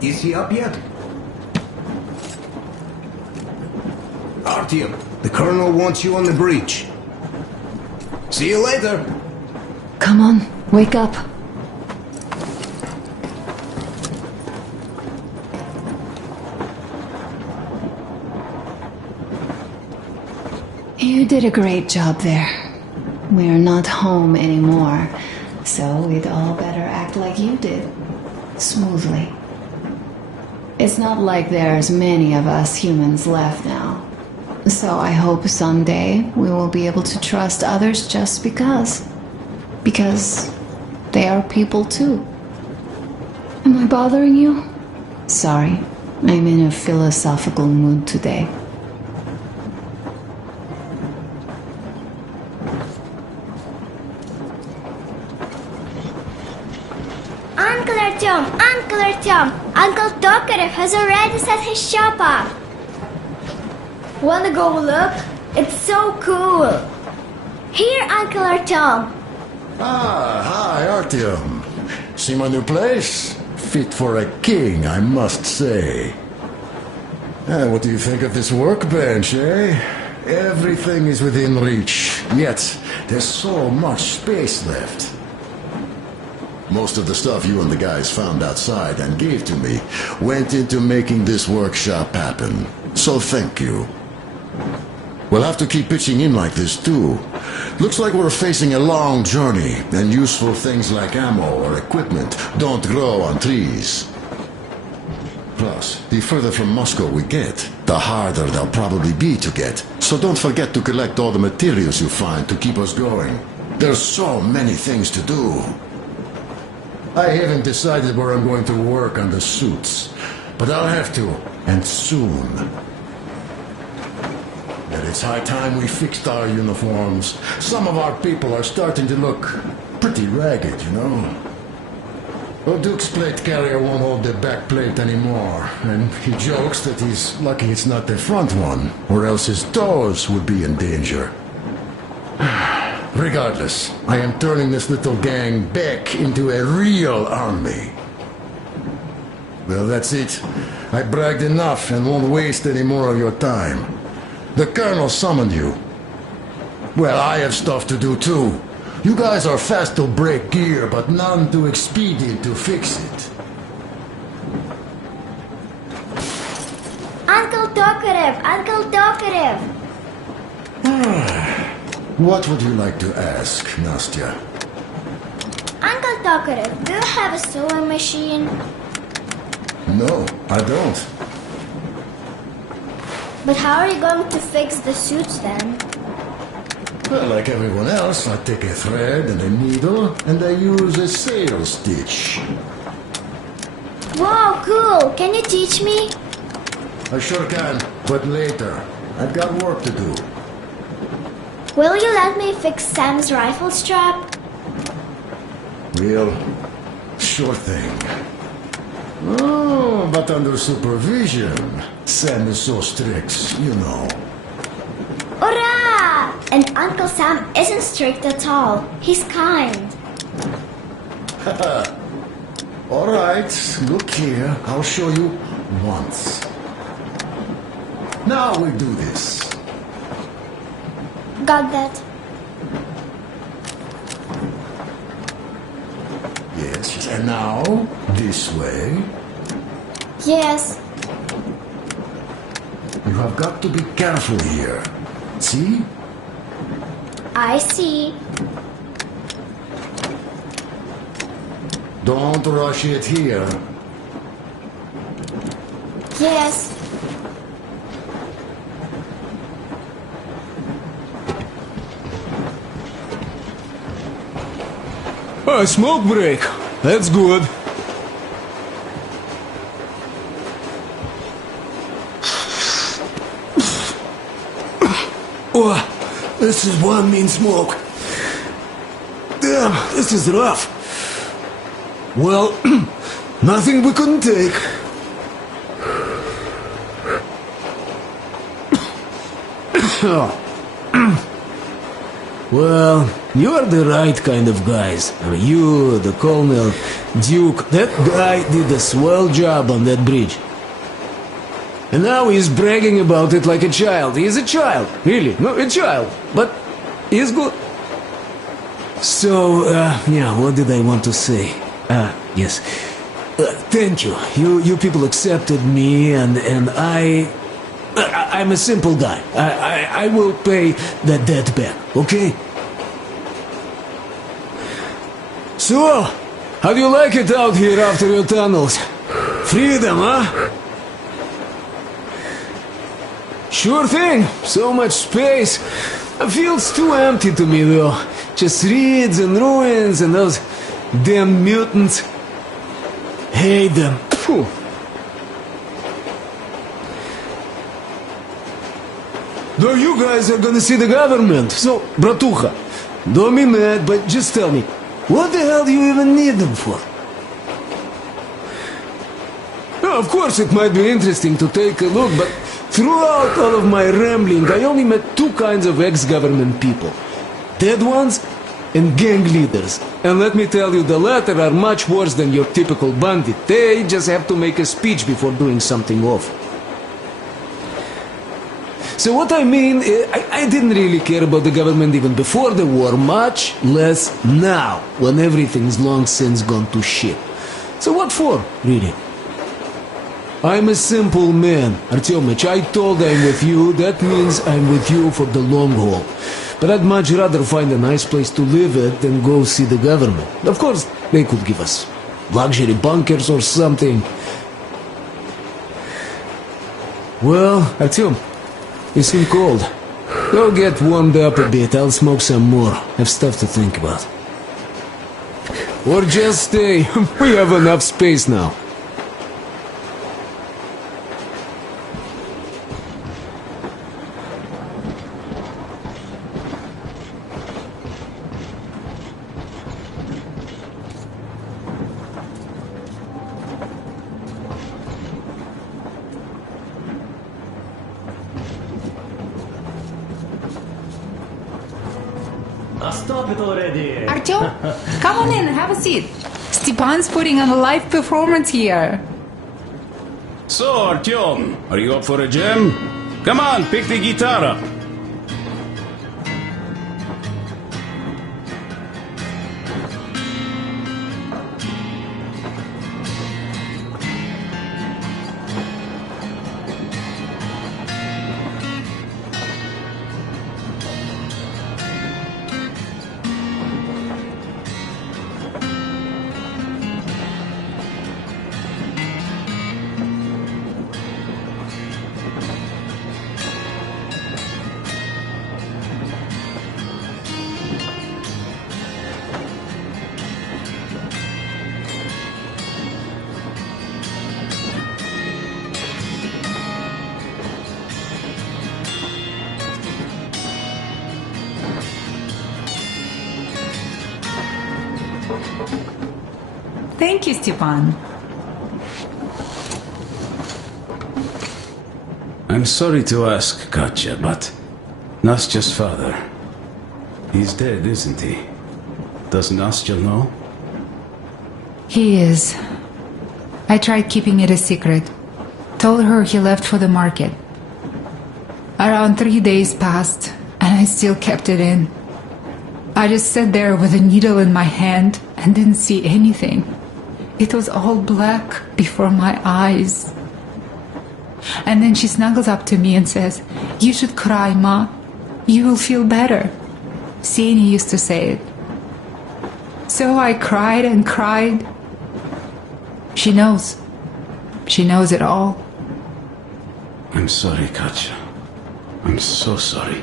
Is he up yet? Artyom, the Colonel wants you on the breach. See you later. Come on, wake up. You did a great job there. We're not home anymore, so we'd all better act like you did. Smoothly. It's not like there's many of us humans left now. So I hope someday we will be able to trust others just because. Because they are people too. Am I bothering you? Sorry, I'm in a philosophical mood today. Uncle Artyom, Uncle Tokarev has already set his shop up. Wanna go look? It's so cool. Here, Uncle Artyom. Ah, hi, Artyom. See my new place? Fit for a king, I must say. What do you think of this workbench, eh? Everything is within reach, yet there's so much space left. Most of the stuff you and the guys found outside and gave to me went into making this workshop happen. So thank you. We'll have to keep pitching in like this too. Looks like we're facing a long journey, and useful things like ammo or equipment don't grow on trees. Plus, the further from Moscow we get, the harder they'll probably be to get. So don't forget to collect all the materials you find to keep us going. There's so many things to do. I haven't decided where I'm going to work on the suits, but I'll have to, and soon. And it's high time we fixed our uniforms. Some of our people are starting to look pretty ragged, you know. Duke's plate carrier won't hold the back plate anymore, and he jokes that he's lucky it's not the front one, or else his toes would be in danger. Regardless, I am turning this little gang back into a real army. Well, that's it. I bragged enough and won't waste any more of your time. The Colonel summoned you. Well, I have stuff to do too. You guys are fast to break gear, but none too expedient to fix it. Uncle Tokarev! Uncle Tokarev! What would you like to ask, Nastya? Uncle Tokarev, do you have a sewing machine? No, I don't. But how are you going to fix the suits then? Well, like everyone else, I take a thread and a needle, and I use a sail stitch. Wow, cool! Can you teach me? I sure can, but later. I've got work to do. Will you let me fix Sam's rifle strap? Well, sure thing. Oh, but under supervision. Sam is so strict, you know. Hurrah! And Uncle Sam isn't strict at all. He's kind. All right, look here. I'll show you once. Now we do this. Got that. Yes, and now this way. Yes. You have got to be careful here. See? I see. Don't rush it here. Yes. A smoke break. That's good. Oh, this is one mean smoke. Damn, this is rough. Well, nothing we couldn't take. Well, you are the right kind of guys. You, the colonel, Duke, that guy did a swell job on that bridge. And now he's bragging about it like a child. He's a child, really. No, a child. But he's good. So, yeah, what did I want to say? Yes. Thank you. You people accepted me, and I'm a simple guy. I will pay that debt back, okay? So, how do you like it out here after your tunnels? Freedom, huh? Sure thing. So much space. It feels too empty to me, though. Just reeds and ruins and those damn mutants. Hate them. Phew. Though you guys are gonna see the government, so, bratucha, don't be mad, but just tell me, what the hell do you even need them for? Well, of course it might be interesting to take a look, but throughout all of my rambling, I only met two kinds of ex-government people. Dead ones and gang leaders. And let me tell you, the latter are much worse than your typical bandit. They just have to make a speech before doing something awful. So what I mean, I didn't really care about the government even before the war, much less now, when everything's long since gone to shit. So what for, really? I'm a simple man, Artyomich. I told I'm with you, that means I'm with you for the long haul. But I'd much rather find a nice place to live at than go see the government. Of course, they could give us luxury bunkers or something. Well, Artyom, you seem cold. Go get warmed up a bit, I'll smoke some more. Have stuff to think about. Or just stay, we have enough space now. Stop it already! Artyom, come on in, have a seat. Stepan's putting on a live performance here. So, Artyom, are you up for a jam? Come on, pick the guitar up. Thank you, Stepan. I'm sorry to ask, Katya, but Nastya's father, he's dead, isn't he? Does Nastya know? He is. I tried keeping it a secret. Told her he left for the market. Around 3 days passed, and I still kept it in. I just sat there with a needle in my hand and didn't see anything. It was all black before my eyes. And then she snuggles up to me and says, "You should cry, Ma. You will feel better." Seni used to say it. So I cried and cried. She knows. She knows it all. I'm sorry, Katya. I'm so sorry.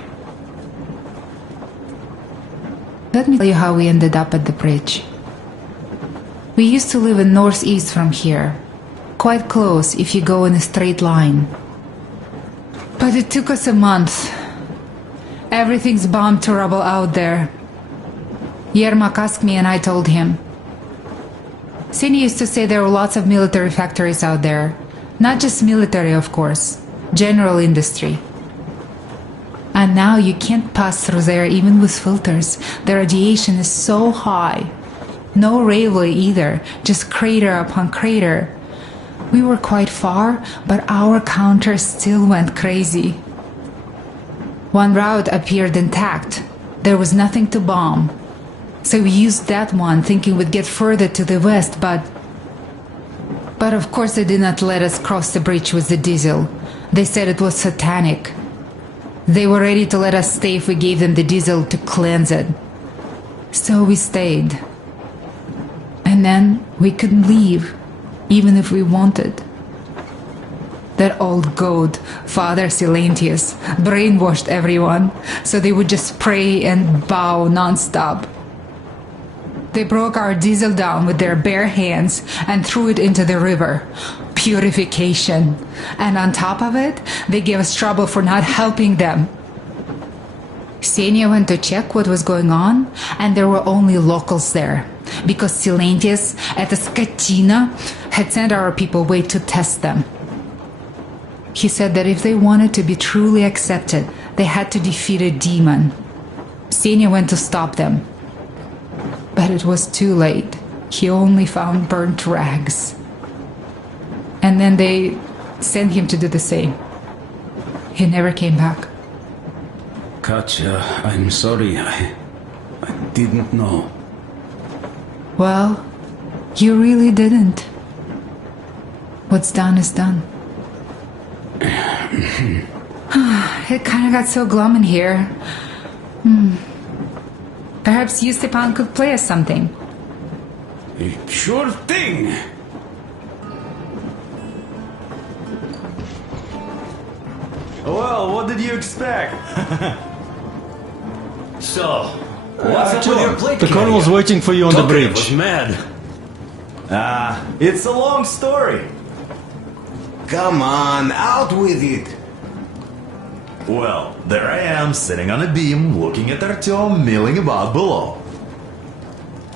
Let me tell you how we ended up at the bridge. We used to live in northeast from here. Quite close if you go in a straight line. But it took us a month. Everything's bombed to rubble out there. Yermak asked me and I told him. Seni used to say there were lots of military factories out there. Not just military, of course. General industry. And now you can't pass through there even with filters. The radiation is so high. No railway either, just crater upon crater. We were quite far, but our counter still went crazy. One route appeared intact. There was nothing to bomb. So we used that one, thinking we'd get further to the west, but of course they did not let us cross the bridge with the diesel. They said it was satanic. They were ready to let us stay if we gave them the diesel to cleanse it. So we stayed. And then we couldn't leave, even if we wanted. That old goat, Father Silentius, brainwashed everyone, so they would just pray and bow non-stop. They broke our diesel down with their bare hands and threw it into the river. Purification. And on top of it, they gave us trouble for not helping them. Ksenia went to check what was going on, and there were only locals there, because Silentius at the Skatina had sent our people away to test them. He said that if they wanted to be truly accepted, they had to defeat a demon. Ksenia went to stop them. But it was too late. He only found burnt rags. And then they sent him to do the same. He never came back. Katya, I'm sorry. I didn't know. Well, you really didn't. What's done is done. It kind of got so glum in here. Perhaps you, Stepan, could play us something. Sure thing. Well, what did you expect? So, what's up with your plate? The colonel's waiting for you on the Tokarev bridge. was mad. It's a long story. Come on, out with it. Well, there I am, sitting on a beam, looking at Artyom milling about below.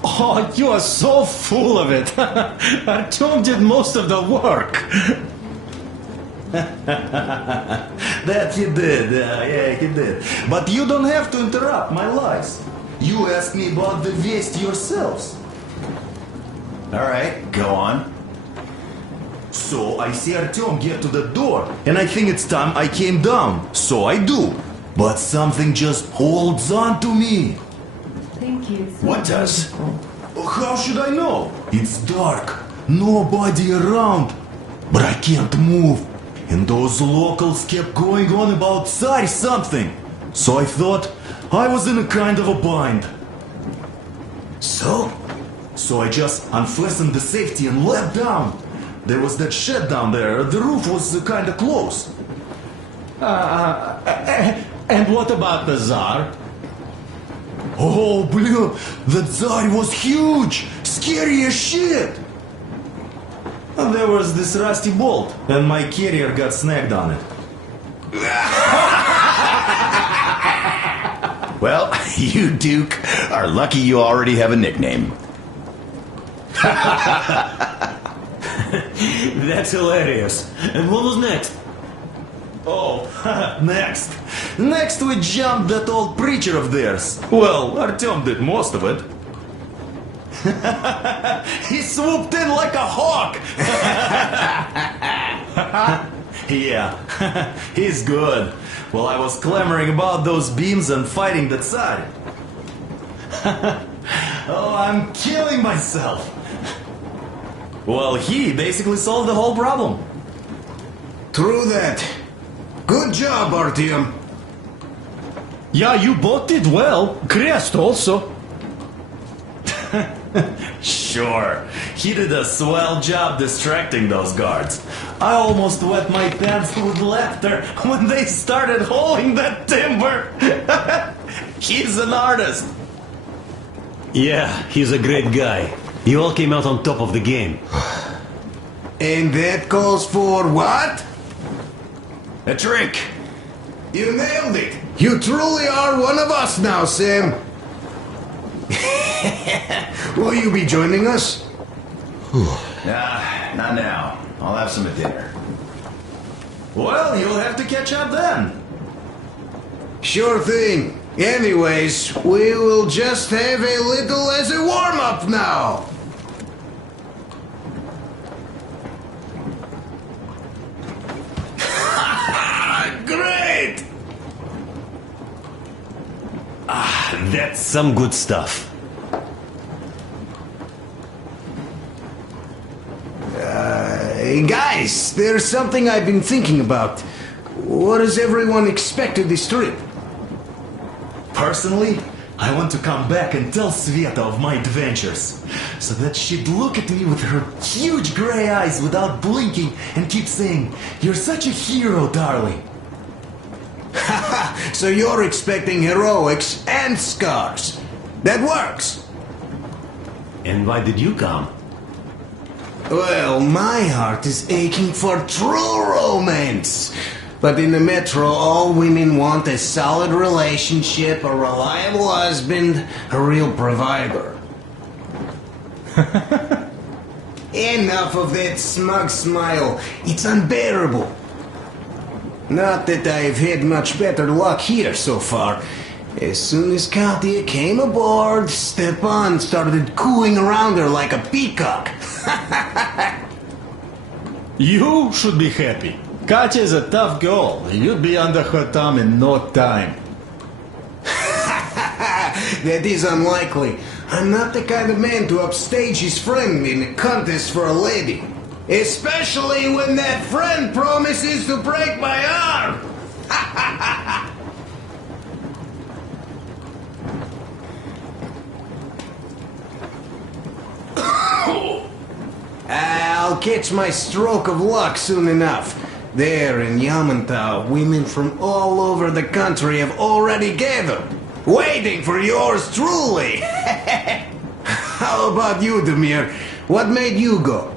Oh, you are so full of it. Artyom did most of the work. That he did, yeah, he did. But you don't have to interrupt my lies. You asked me about the Vest yourselves. Alright, go on. So I see Artyom get to the door, and I think it's time I came down. So I do. But something just holds on to me. Thank you. What does? How should I know? It's dark, nobody around. But I can't move. And those locals kept going on about Tsar something. So I thought I was in a kind of a bind. So I just unfastened the safety and leapt down. There was that shed down there. The roof was kind of close. And what about the Tsar? Oh, blue, the Tsar was huge, scary as shit. And there was this rusty bolt, and my carrier got snagged on it. Well, you, Duke, are lucky you already have a nickname. That's hilarious. And what was next? Oh, next. Next we jumped that old preacher of theirs. Well, Artyom did most of it. He swooped in like a hawk. Yeah, he's good. While I was clamoring about those beams and fighting the Tsar. Oh, I'm killing myself. Well, he basically solved the whole problem. True that. Good job, Artyom. Yeah, you both did well. Krest also. Sure, he did a swell job distracting those guards. I almost wet my pants with laughter when they started hauling that timber. He's an artist. Yeah, he's a great guy. You all came out on top of the game. And that calls for what? A drink. You nailed it. You truly are one of us now, Sam. Will you be joining us? Nah, not now. I'll have some at dinner. Well, you'll have to catch up then. Sure thing. Anyways, we will just have a little as a warm-up now. Great! That's some good stuff. Hey guys, there's something I've been thinking about. What does everyone expect of this trip? Personally, I want to come back and tell Sveta of my adventures, so that she'd look at me with her huge gray eyes without blinking and keep saying, "You're such a hero, darling." So you're expecting heroics and scars. That works. And why did you come? Well, my heart is aching for true romance. But in the metro, all women want a solid relationship, a reliable husband, a real provider. Enough of that smug smile. It's unbearable. Not that I've had much better luck here so far. As soon as Katya came aboard, Stepan started cooing around her like a peacock. You should be happy. Katya is a tough girl. You'd be under her thumb in no time. That is unlikely. I'm not the kind of man to upstage his friend in a contest for a lady. Especially when that friend promises to break my arm. I'll catch my stroke of luck soon enough. There in Yamantau, women from all over the country have already gathered, waiting for yours truly. How about you, Demir? What made you go?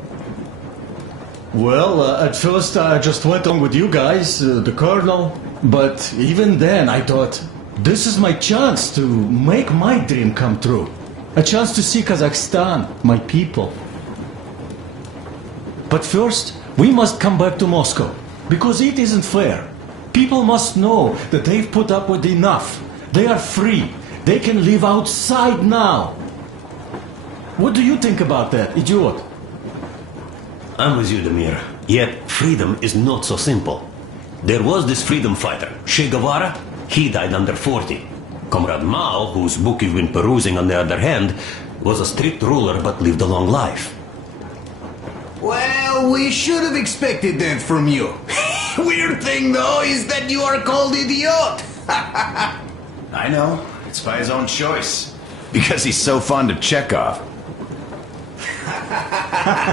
Well, at first I just went on with you guys, the Colonel. But even then I thought, this is my chance to make my dream come true. A chance to see Kazakhstan, my people. But first, we must come back to Moscow. Because it isn't fair. People must know that they've put up with enough. They are free. They can live outside now. What do you think about that, idiot? I'm with you, Demir. Yet, freedom is not so simple. There was this freedom fighter, Che Guevara. He died under 40. Comrade Mao, whose book you've been perusing on the other hand, was a strict ruler but lived a long life. Well, we should have expected that from you. Weird thing, though, is that you are called idiot. I know. It's by his own choice. Because he's so fond of Chekhov.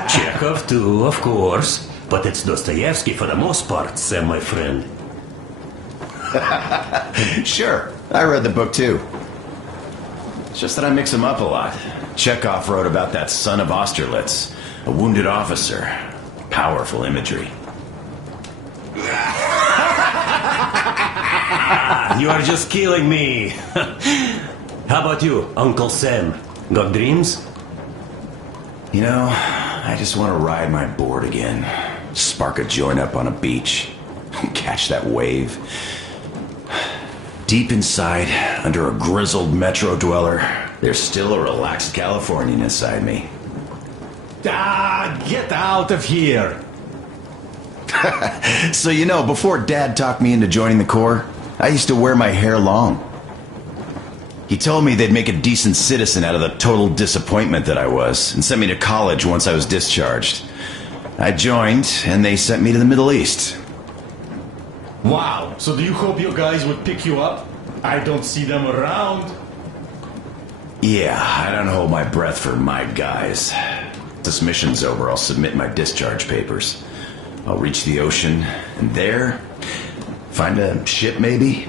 Chekhov too, of course. But it's Dostoevsky for the most part, Sam, my friend. Sure, I read the book too. It's just that I mix them up a lot. Chekhov wrote about that son of Austerlitz, a wounded officer. Powerful imagery. You are just killing me. How about you, Uncle Sam? Got dreams? You know, I just want to ride my board again. Spark a joint up on a beach. Catch that wave. Deep inside, under a grizzled metro dweller, there's still a relaxed Californian inside me. Get out of here! So you know, before Dad talked me into joining the Corps, I used to wear my hair long. He told me they'd make a decent citizen out of the total disappointment that I was, and sent me to college once I was discharged. I joined, and they sent me to the Middle East. Wow, so do you hope your guys would pick you up? I don't see them around. Yeah, I don't hold my breath for my guys. This mission's over, I'll submit my discharge papers. I'll reach the ocean, and there, find a ship maybe?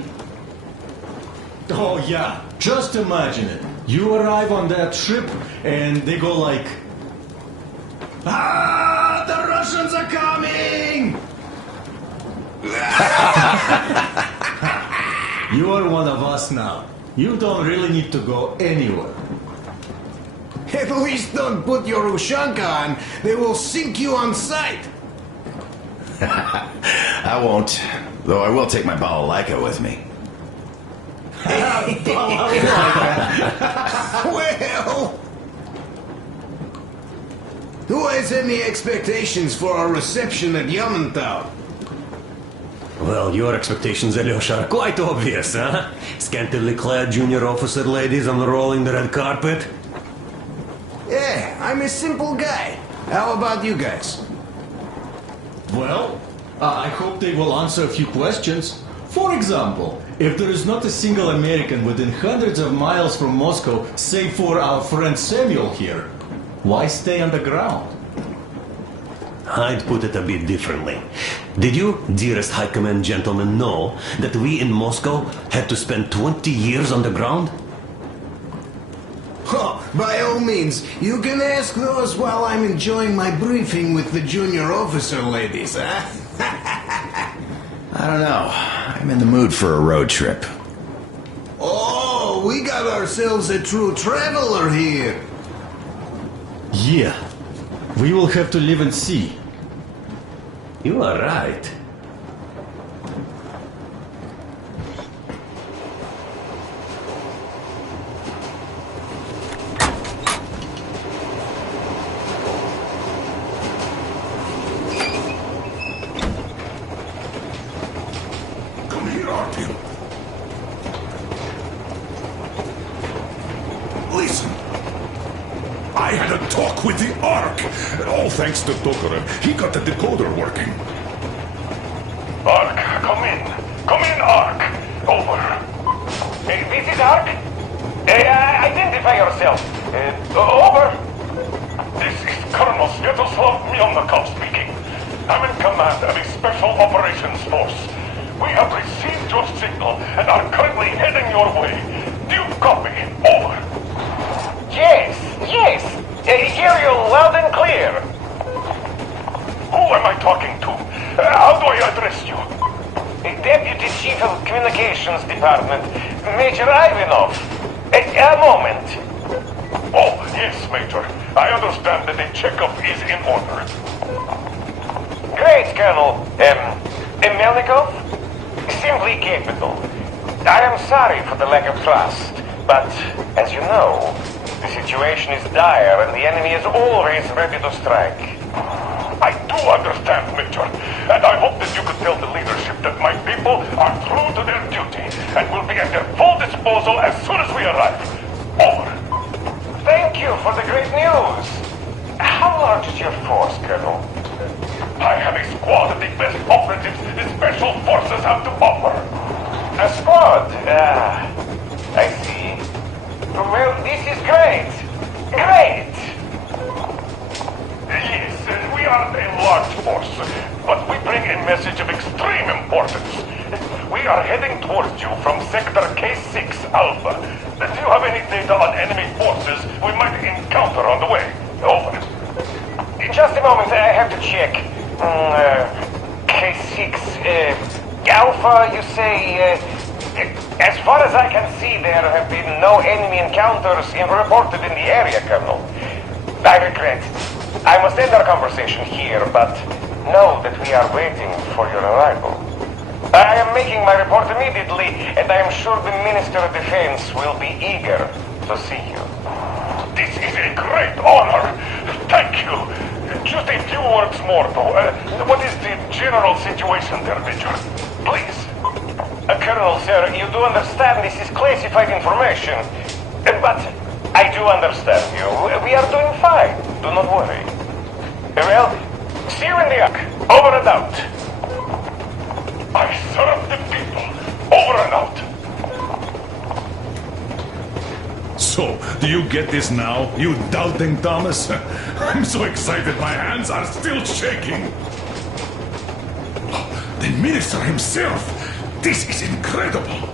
Oh yeah, just imagine it. You arrive on that ship, and they go like... Ah, the Russians are coming! You are one of us now. You don't really need to go anywhere. At least don't put your Ushanka on. They will sink you on sight. I won't, though I will take my balalaika with me. Well, who has any expectations for our reception at Yamantau? Well, your expectations, Alyosha, are quite obvious, huh? Scantily clad junior officer ladies unrolling the red carpet. Yeah, I'm a simple guy. How about you guys? Well, I hope they will answer a few questions. For example, if there is not a single American within hundreds of miles from Moscow, save for our friend Samuel here, why stay underground? I'd put it a bit differently. Did you, dearest High Command gentlemen, know that we in Moscow had to spend 20 years underground? Oh, by all means, you can ask those while I'm enjoying my briefing with the junior officer ladies, huh? I don't know. I'm in the mood for a road trip. Oh, we got ourselves a true traveler here. Yeah, we will have to live and see. You are right. Come here, Artyom. Listen. I had a talk with the Ark. All thanks to Tokarev. He got the decoder working. Ark, come in. Come in, Ark. Over. This is Ark. Identify yourself. Over. This is Colonel Sviatoslav Melnikov speaking. I'm in command of a special operations force. We have received your signal and are currently heading your way. Do you copy? Over. Yes. Hear you loud and clear. Who am I talking to? How do I address you? Deputy Chief of Communications Department, Major Ivanov. A moment. Oh, yes, Major. I understand that the checkup is in order. Great, Colonel. Melnikov? Simply capital. I am sorry for the lack of trust, but as you know, the situation is dire and the enemy is always ready to strike. I do understand, Major, and I hope that you could tell the leadership that my people are true to their duty and will be at their full disposal as soon as we arrive. Over. Thank you for the great news. How large is your force, Colonel? I have a squad of the best operatives the Special Forces have to offer. A squad? I see. Well, this is great. Great! Yes, we are a large force, but we bring a message of extreme importance. We are heading towards you from Sector K6 Alpha. Do you have any data on enemy forces we might encounter on the way? Over. Just a moment, I have to check. K6, Alpha, you say, as far as I can see, there have been no enemy encounters reported in the area, Colonel. I regret. I must end our conversation here, but know that we are waiting for your arrival. I am making my report immediately, and I am sure the Minister of Defense will be eager to see you. This is a great honor. Thank you. Just a few words more, though. What is the general situation there, Major? Please. Colonel, sir, you do understand this is classified information. But I do understand you. We are doing fine. Do not worry. Well, see you in the Ark. Over and out. I serve the people. Over and out. So, do you get this now, you doubting Thomas? I'm so excited my hands are still shaking. The minister himself! This is incredible!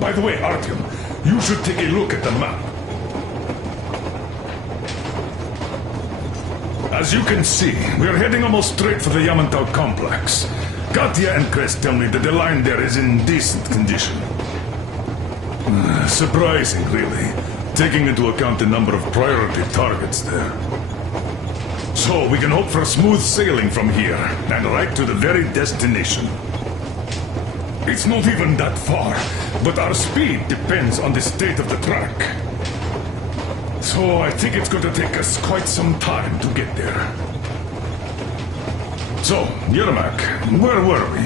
By the way, Artyom, you should take a look at the map. As you can see, we're heading almost straight for the Yamantau complex. Katya and Krest tell me that the line there is in decent condition. Surprising, really, taking into account the number of priority targets there. So, we can hope for smooth sailing from here, and right to the very destination. It's not even that far. but our speed depends on the state of the track. So I think it's going to take us quite some time to get there. So, Yermak, where were we?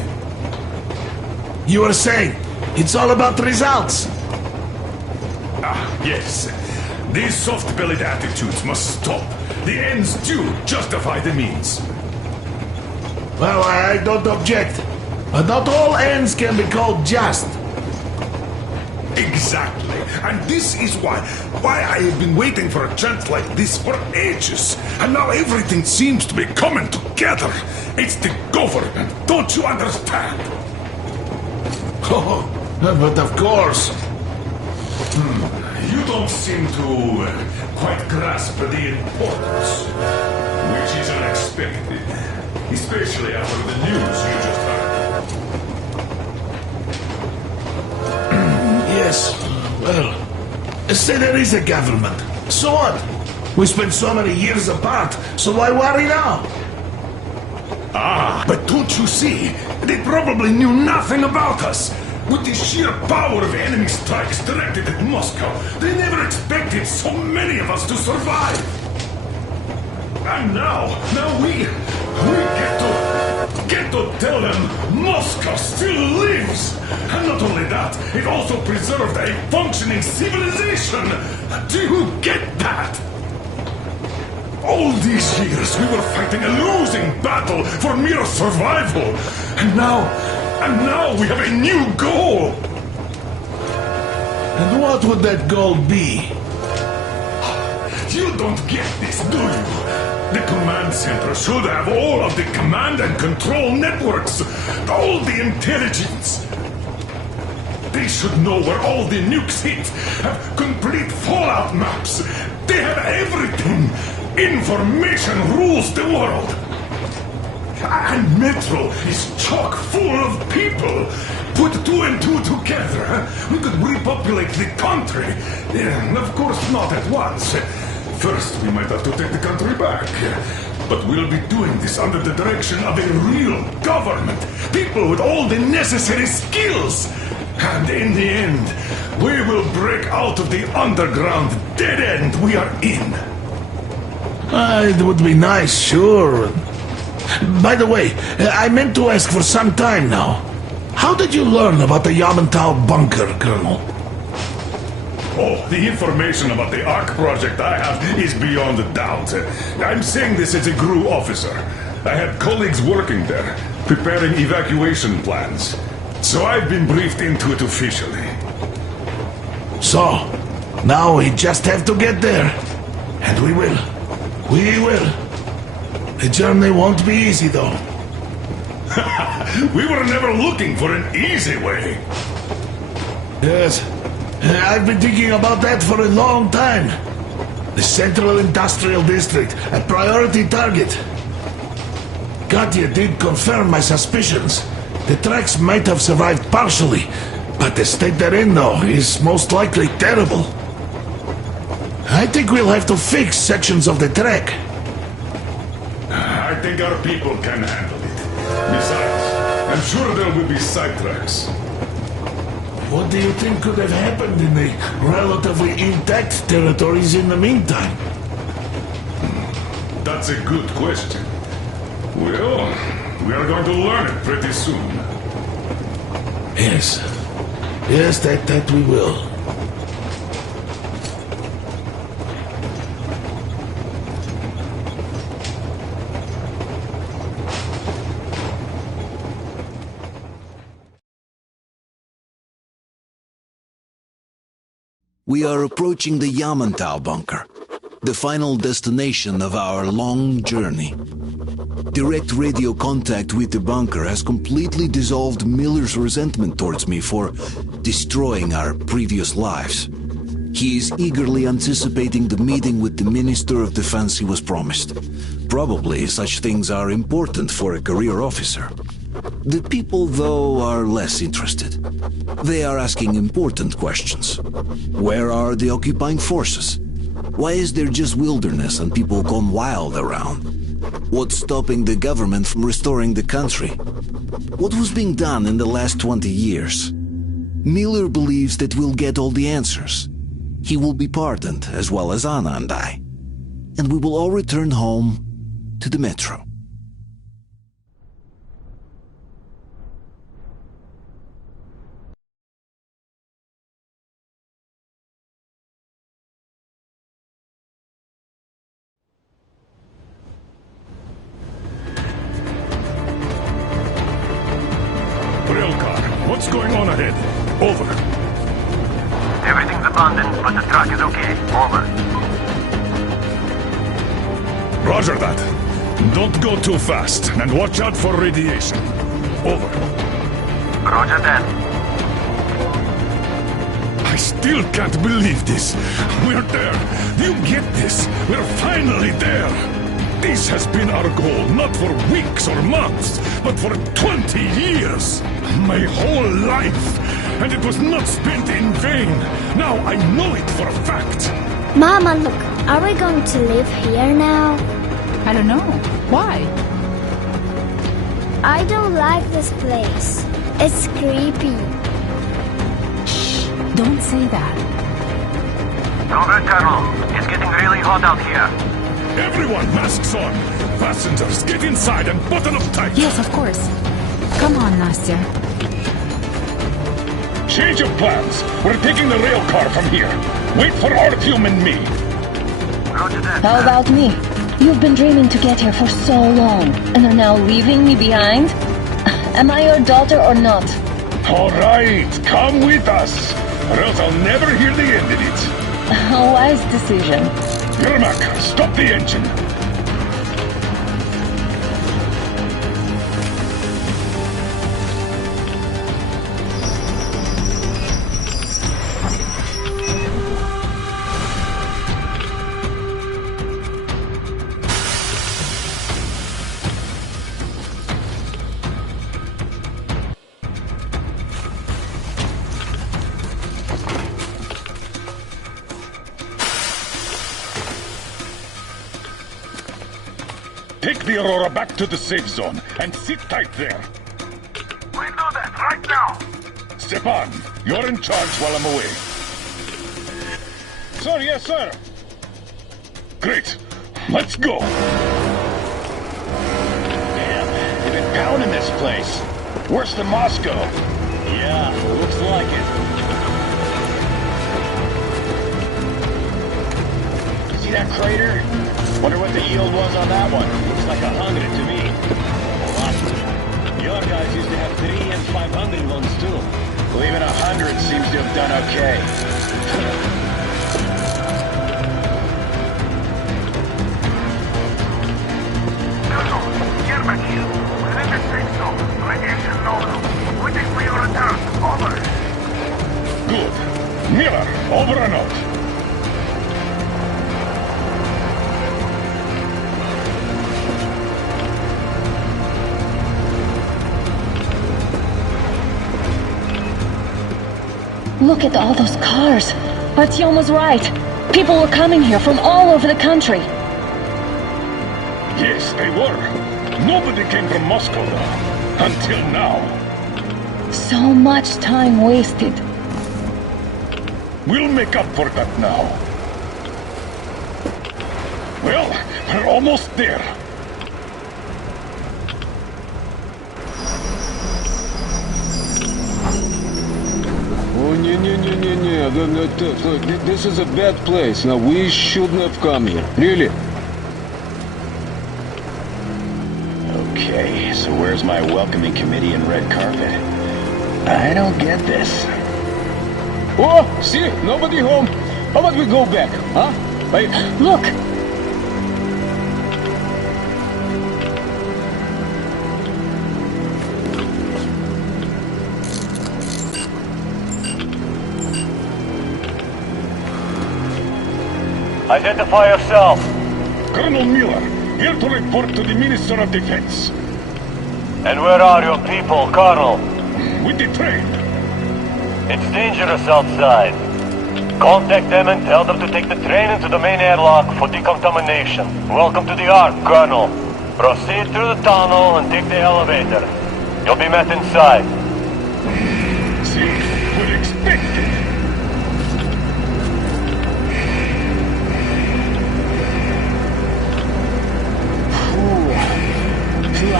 You were saying, it's all about results. Ah, yes. These soft-bellied attitudes must stop. The ends do justify the means. Well, I don't object. But not all ends can be called just. Exactly. And this is why I have been waiting for a chance like this for ages. And now everything seems to be coming together. It's the government. Don't you understand? Oh, but of course. You don't seem to quite grasp the importance, which is unexpected, especially after the news you just heard. Yes, well, say there is a government. So what? We spent so many years apart, so why worry now? Ah, but don't you see? They probably knew nothing about us. With the sheer power of enemy strikes directed at Moscow, they never expected so many of us to survive. And now we get to tell them Moscow still lives. And not only that, it also preserved a functioning civilization. Do you get that? All these years we were fighting a losing battle for mere survival. And now we have a new goal! And what would that goal be? You don't get this, do you? The command center should have all of the command and control networks, all the intelligence. They should know where all the nukes hit, have complete fallout maps. They have everything. Information rules the world. And Metro is chock full of people. Put 2 and 2 together, we could repopulate the country. Of course, not at once. First, we might have to take the country back. But we'll be doing this under the direction of a real government. People with all the necessary skills. And in the end, we will break out of the underground dead end we are in. It would be nice, sure. By the way, I meant to ask for some time now. How did you learn about the Yamantau bunker, Colonel? Oh, the information about the ARC project I have is beyond a doubt. I'm saying this as a GRU officer. I had colleagues working there, preparing evacuation plans. So I've been briefed into it officially. So, now we just have to get there. And we will. We will. The journey won't be easy, though. We were never looking for an easy way. Yes. I've been thinking about that for a long time. The Central Industrial District, a priority target. Katya did confirm my suspicions. The tracks might have survived partially, but the state they're in, though, is most likely terrible. I think we'll have to fix sections of the track. I think our people can handle it. Besides, I'm sure there will be sidetracks. What do you think could have happened in the relatively intact territories in the meantime? That's a good question. Well, we are going to learn it pretty soon. Yes. Yes, that we will. We are approaching the Yamantau bunker, the final destination of our long journey. Direct radio contact with the bunker has completely dissolved Miller's resentment towards me for destroying our previous lives. He is eagerly anticipating the meeting with the Minister of Defense he was promised. Probably such things are important for a career officer. The people, though, are less interested. They are asking important questions. Where are the occupying forces? Why is there just wilderness and people gone wild around? What's stopping the government from restoring the country? What was being done in the last 20 years? Miller believes that we'll get all the answers. He will be pardoned, as well as Anna and I. And we will all return home to the Metro. Railcar, what's going on ahead? Over. Everything's abandoned, but the truck is okay. Over. Roger that. Don't go too fast, and watch out for radiation. Over. Roger that. I still can't believe this. We're there. Do you get this? We're finally there. This has been our goal, not for weeks or months, but for 20 years. My whole life. And it was not spent in vain. Now I know it for a fact. Mama, look, are we going to live here now? I don't know. Why? I don't like this place. It's creepy. Shh, don't say that. Over, Colonel. It's getting really hot out here. Everyone, masks on. Passengers, get inside and button up tight. Yes, of course. Come on, Nastya. Change of plans. We're taking the rail car from here. Wait for Artyom and me. Roger that. How about me? You've been dreaming to get here for so long, and are now leaving me behind? Am I your daughter or not? All right, come with us, or else I'll never hear the end of it. A wise decision. Yermak, stop the engine. Take the Aurora back to the safe zone and sit tight there. We'll do that right now. Stepan, you're in charge while I'm away. Sir, yes, sir. Great. Let's go. Damn, they've been pounding this place. Worse than Moscow. Yeah, looks like it. See that crater? Wonder what the yield was on that one. Looks like 100 to me. What? Your guys used to have 3 and 500 ones too. Well, even 100 seems to have done okay. Colonel, Yermak here. We're in the safe zone. Radiation low. Waiting for your return. Over. Good. Miller, over and out. Look at all those cars. Artyom was right. People were coming here from all over the country. Yes, they were. Nobody came from Moscow, though. Until now. So much time wasted. We'll make up for that now. Well, we're almost there. Oh, no. This is a bad place. Now, we shouldn't have come here. Really? Okay, so where's my welcoming committee and red carpet? I don't get this. Oh, see? Nobody home. How about we go back, huh? Wait. Look! Identify yourself. Colonel Miller, here to report to the Minister of Defense. And where are your people, Colonel? With the train. It's dangerous outside. Contact them and tell them to take the train into the main airlock for decontamination. Welcome to the Ark, Colonel. Proceed through the tunnel and take the elevator. You'll be met inside. See? We're expected. I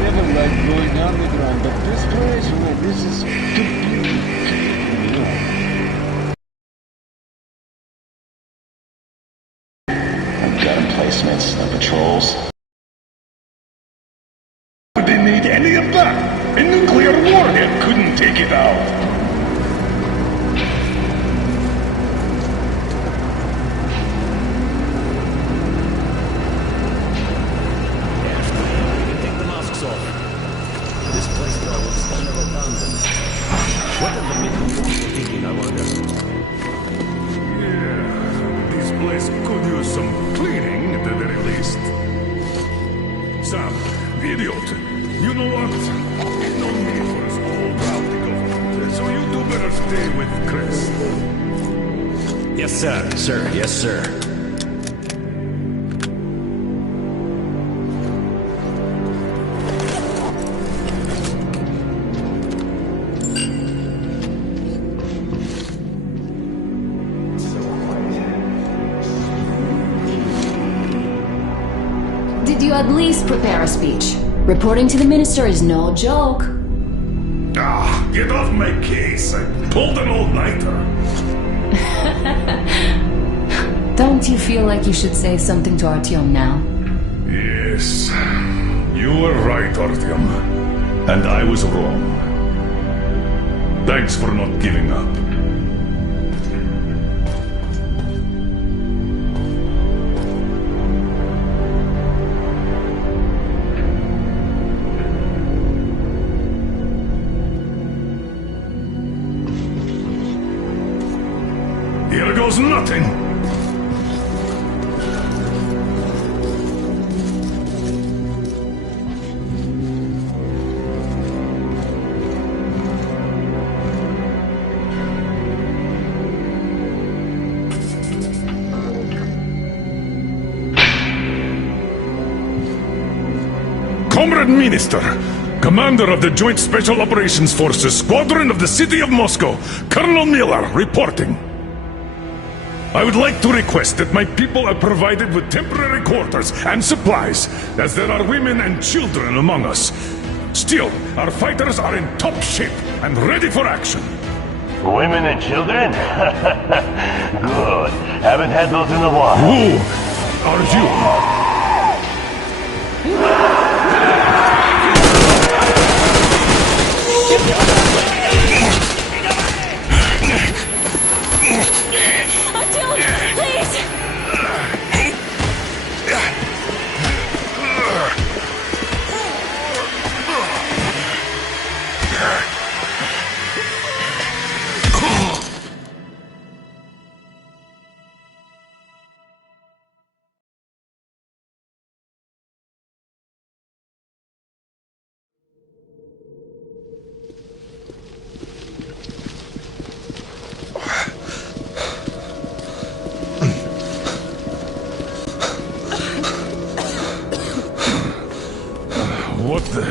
never liked going underground, but this place, well, this is completely Got emplacements, no patrols. Would they need any of that? A nuclear warhead couldn't take it out. Take the masks off. This place now looks kind of abandoned. What are the Midwest thinking, I wonder? Yeah, this place could use some cleaning at the very least. Sam, idiot, you know what? No need for us all around the government, so you two better stay with Chris. Yes, sir. Sir, yes, sir. Did you at least prepare a speech? Reporting to the minister is no joke. Ah, get off my case. I pulled an all-nighter. Don't you feel like you should say something to Artyom now? Yes, you were right, Artyom. And I was wrong. Thanks for not giving up. Here goes nothing! Comrade Minister, Commander of the Joint Special Operations Forces, Squadron of the City of Moscow, Colonel Miller, reporting. I would like to request that my people are provided with temporary quarters and supplies, as there are women and children among us. Still, our fighters are in top shape and ready for action. Women and children? Good. Haven't had those in a while. Who are you? What the...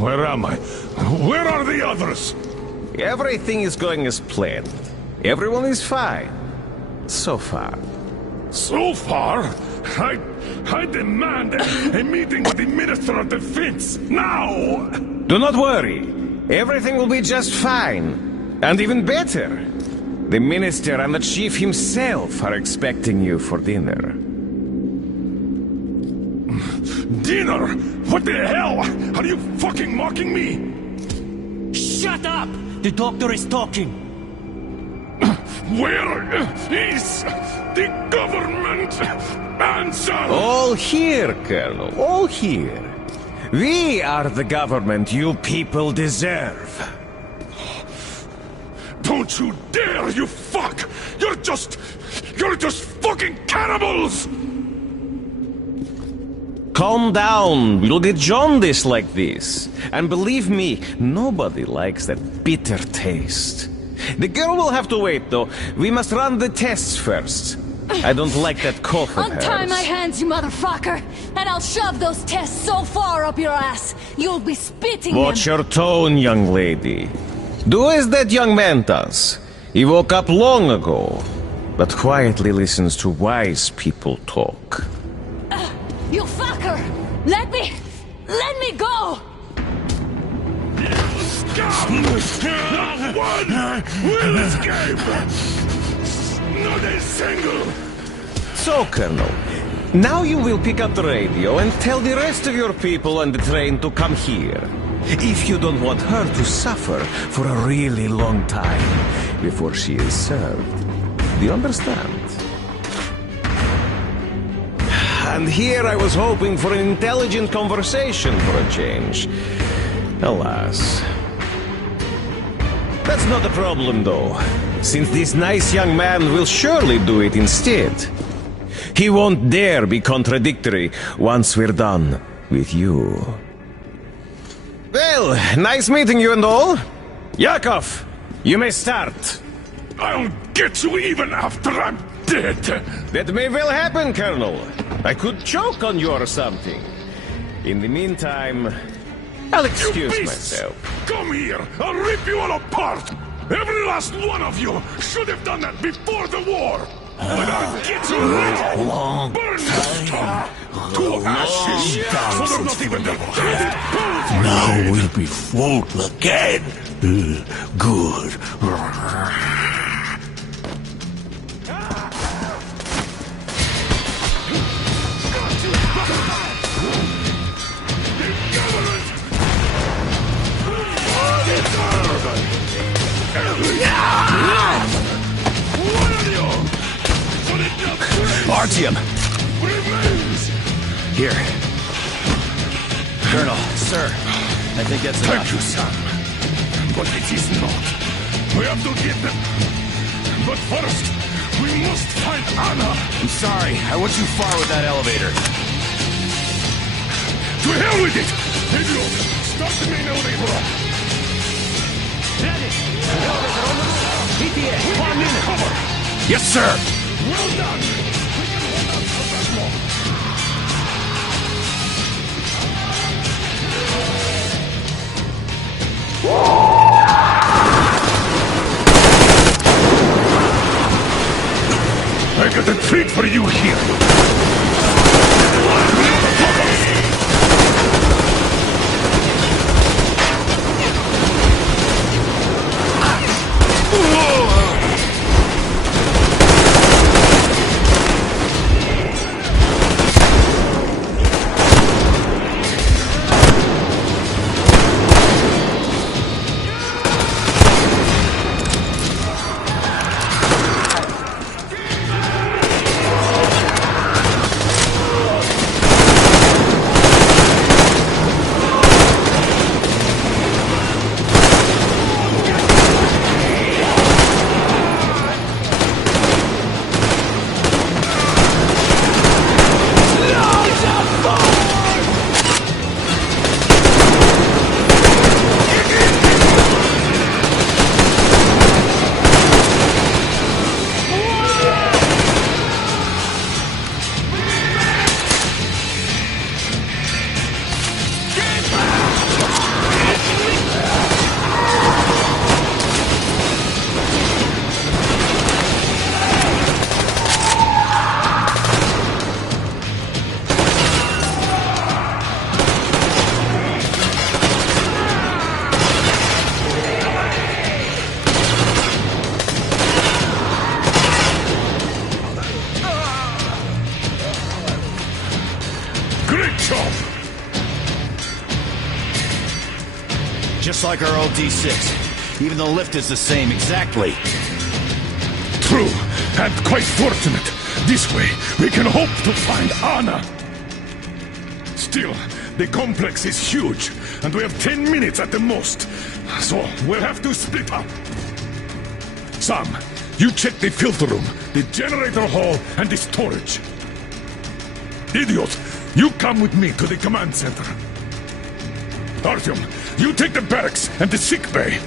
Where am I? Where are the others? Everything is going as planned. Everyone is fine. So far. So far? I demand a meeting with the Minister of Defense, now! Do not worry. Everything will be just fine. And even better. The Minister and the Chief himself are expecting you for dinner. Dinner? What the hell? Are you fucking mocking me? Shut up! The doctor is talking. Where is the government answer? All here, Colonel. All here. We are the government you people deserve. Don't you dare, you fuck! You're just fucking cannibals! Calm down. We'll get jaundice like this. And believe me, nobody likes that bitter taste. The girl will have to wait, though. We must run the tests first. I don't like that cough of hers. Untie my hands, you motherfucker! And I'll shove those tests so far up your ass, you'll be spitting Watch your tone, young lady. Do as that young man does. He woke up long ago, but quietly listens to wise people talk. You fucker! Let me go! Not one will escape! Not a single! So, Colonel, now you will pick up the radio and tell the rest of your people on the train to come here. If you don't want her to suffer for a really long time before she is served. Do you understand? And here I was hoping for an intelligent conversation for a change. Alas. That's not a problem, though, since this nice young man will surely do it instead. He won't dare be contradictory once we're done with you. Well, nice meeting you and all. Yakov, you may start. I'll get you even after I'm dead. That may well happen, Colonel. I could choke on you or something. In the meantime, I'll excuse myself. Come here! I'll rip you all apart! Every last one of you should have done that before the war! But I'll get you now! Burn this town to ashes! So they're not even the headed Now we'll be full again. Good. Artyom! Here. Colonel, sir, I think that's enough. Thank you, son. But it is not. We have to get them. But first, we must find Anna. I'm sorry, I went too far with that elevator. To hell with it! Idiot! Start the main elevator up! Ready! Elevator on the move! ETA, 1 minute! Cover! Yes, sir! Well done! We can hold out for that long. I got a treat for you here! Just like our old D6. Even the lift is the same, exactly. True, and quite fortunate. This way, we can hope to find Anna. Still, the complex is huge, and we have 10 minutes at the most. So, we'll have to split up. Sam, you check the filter room, the generator hall, and the storage. Idiot, you come with me to the command center. Artyom, you take the barracks and the sick bay.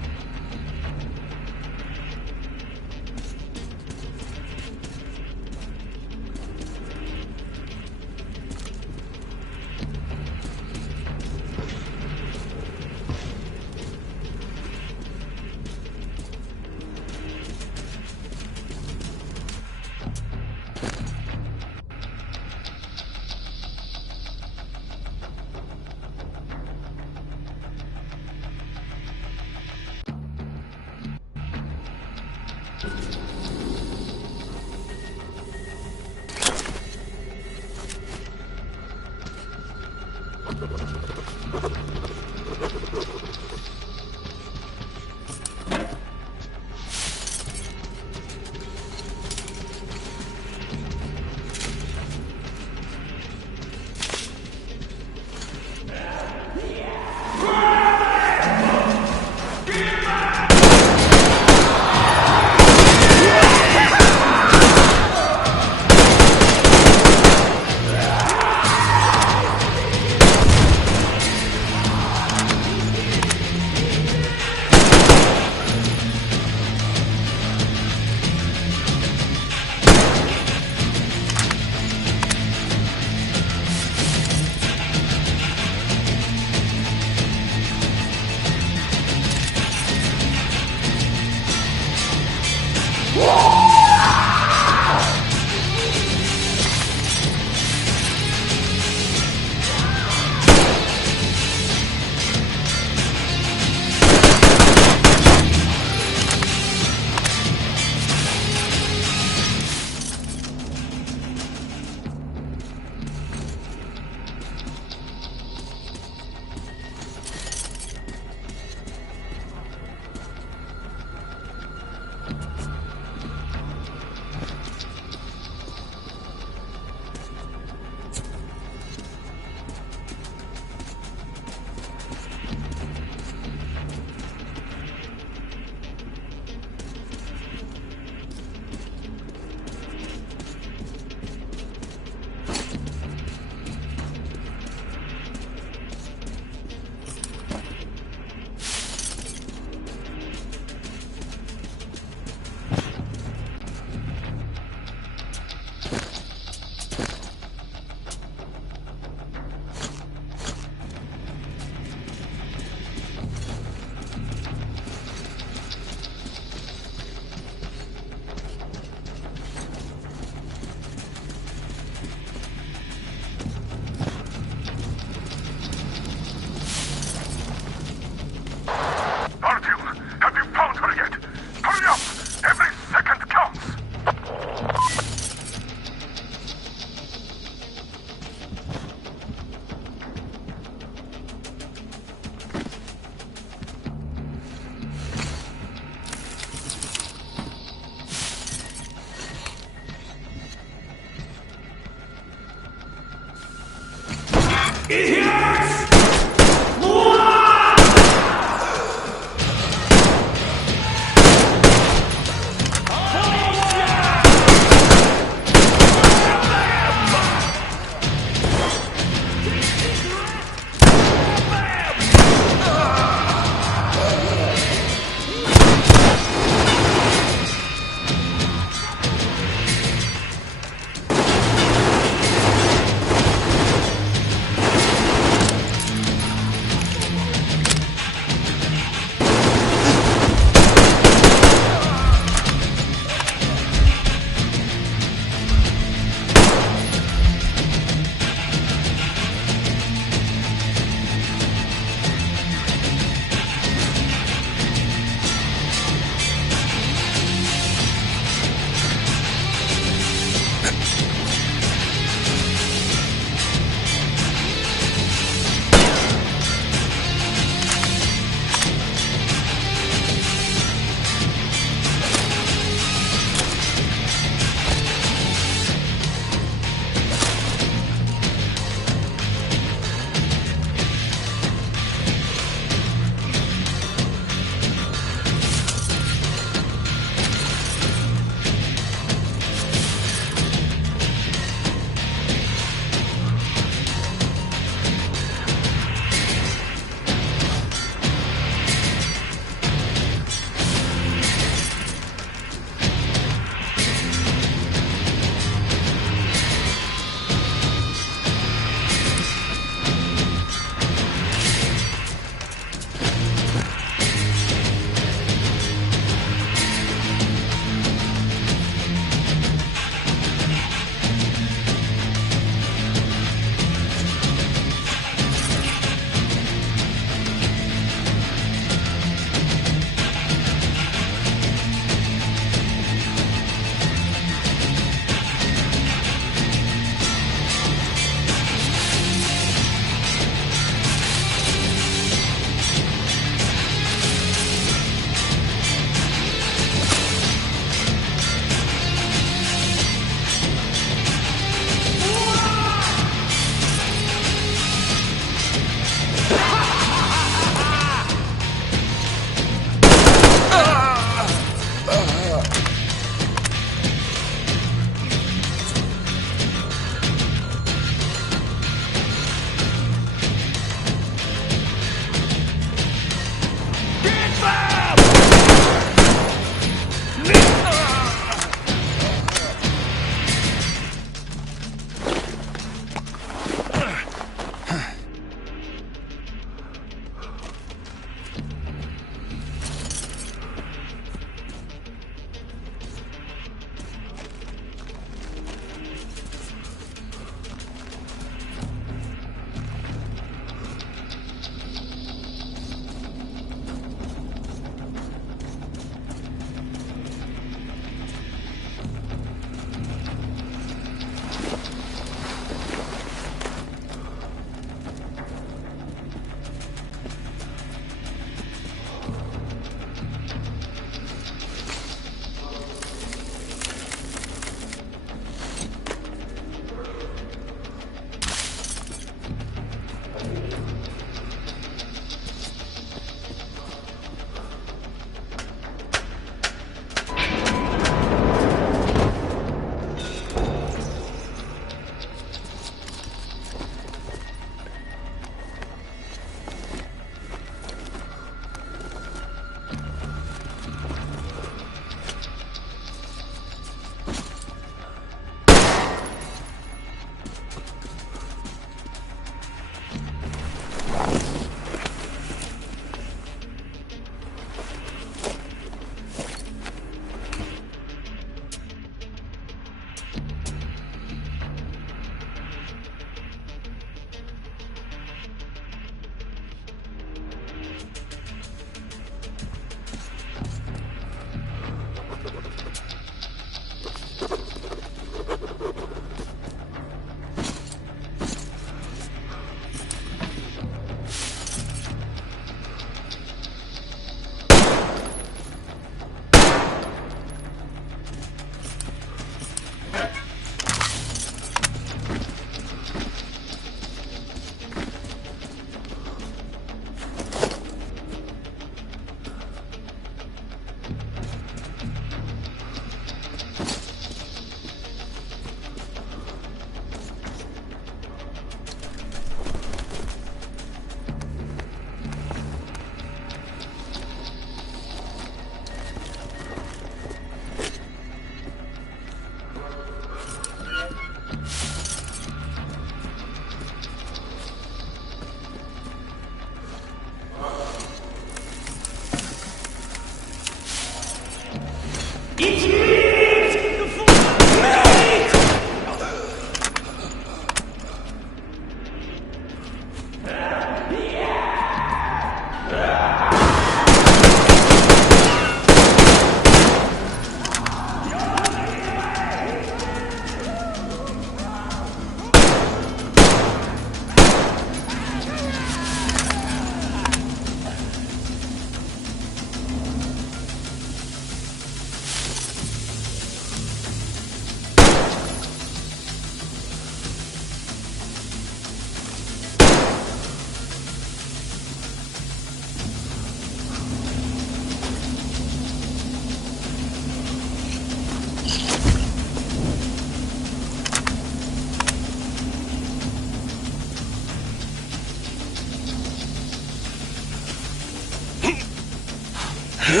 Why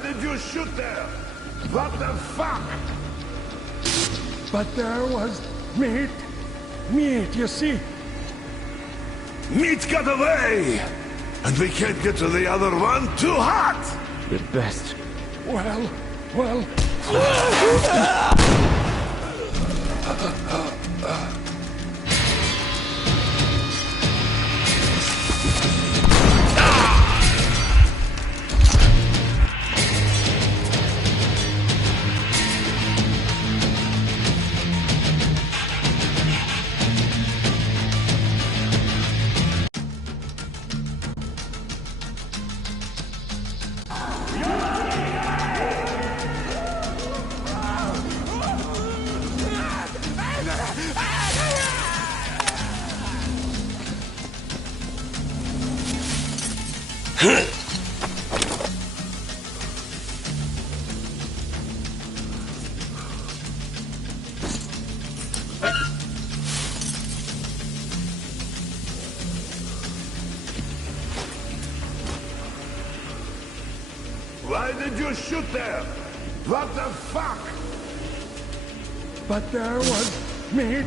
did you shoot there? What the fuck? But there was meat. Meat, you see. Meat got away! And we can't get to the other one. Too hot! The best. Well... Why did you shoot there? What the fuck? But there was meat.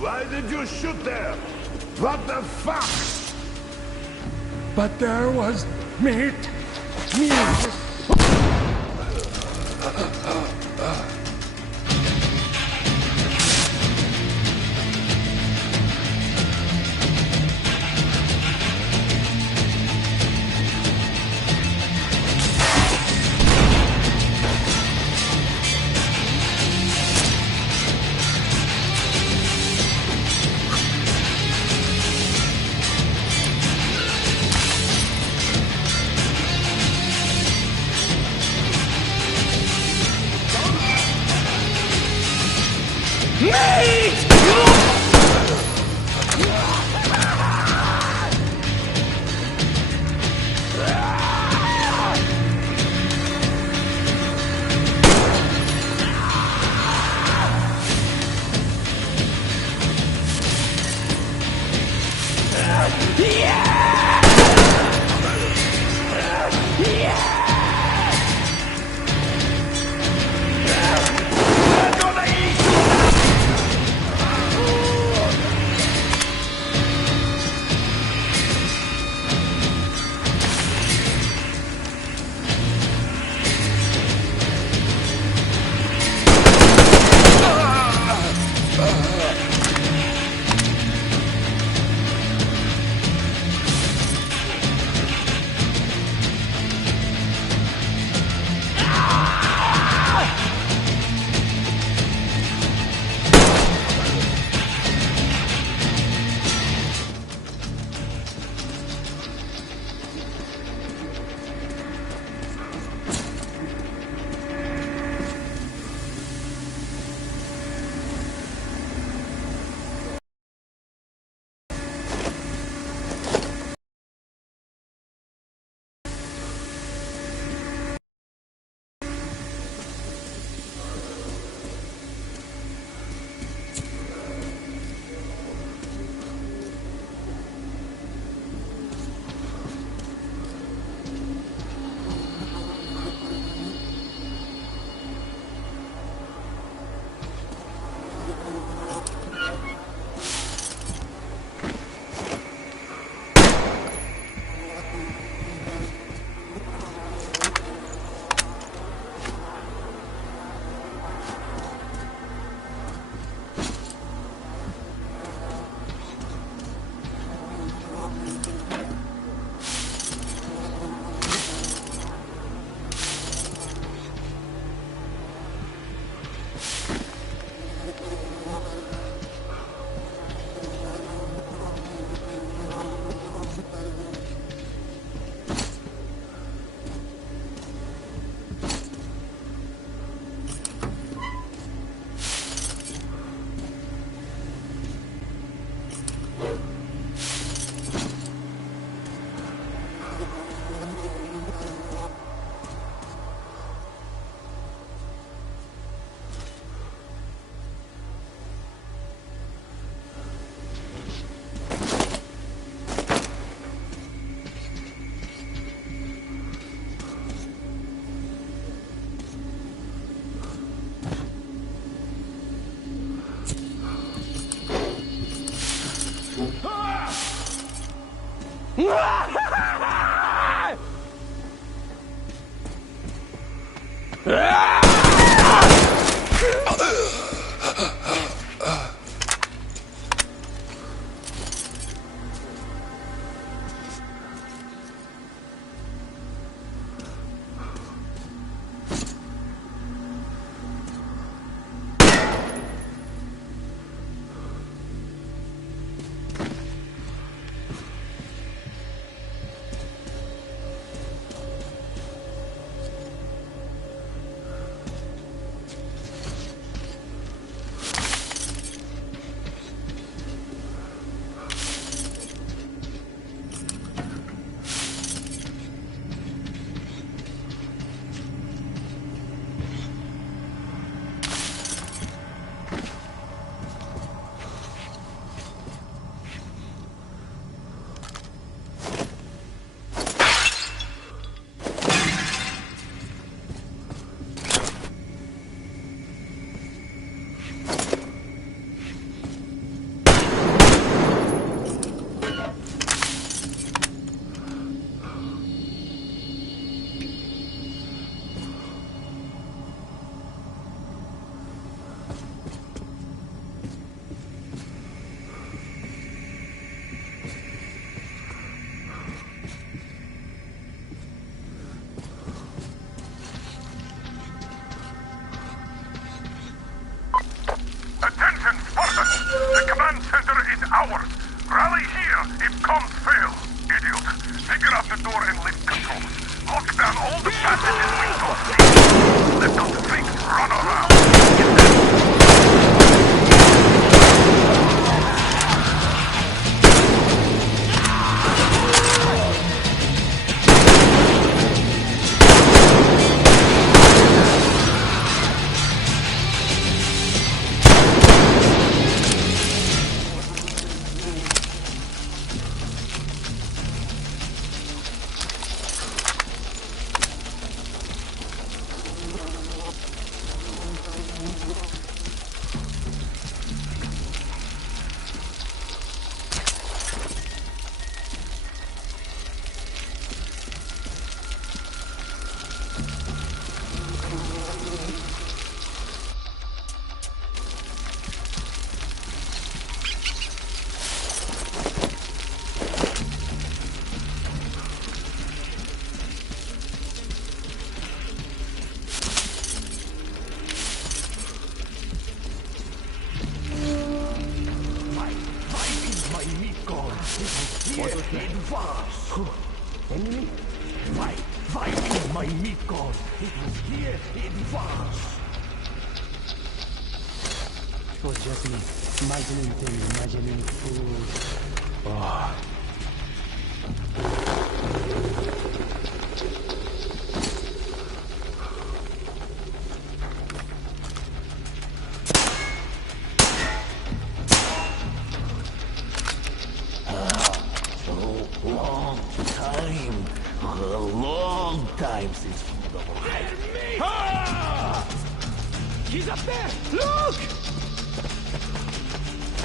Why did you shoot there? What the fuck? But there was meat.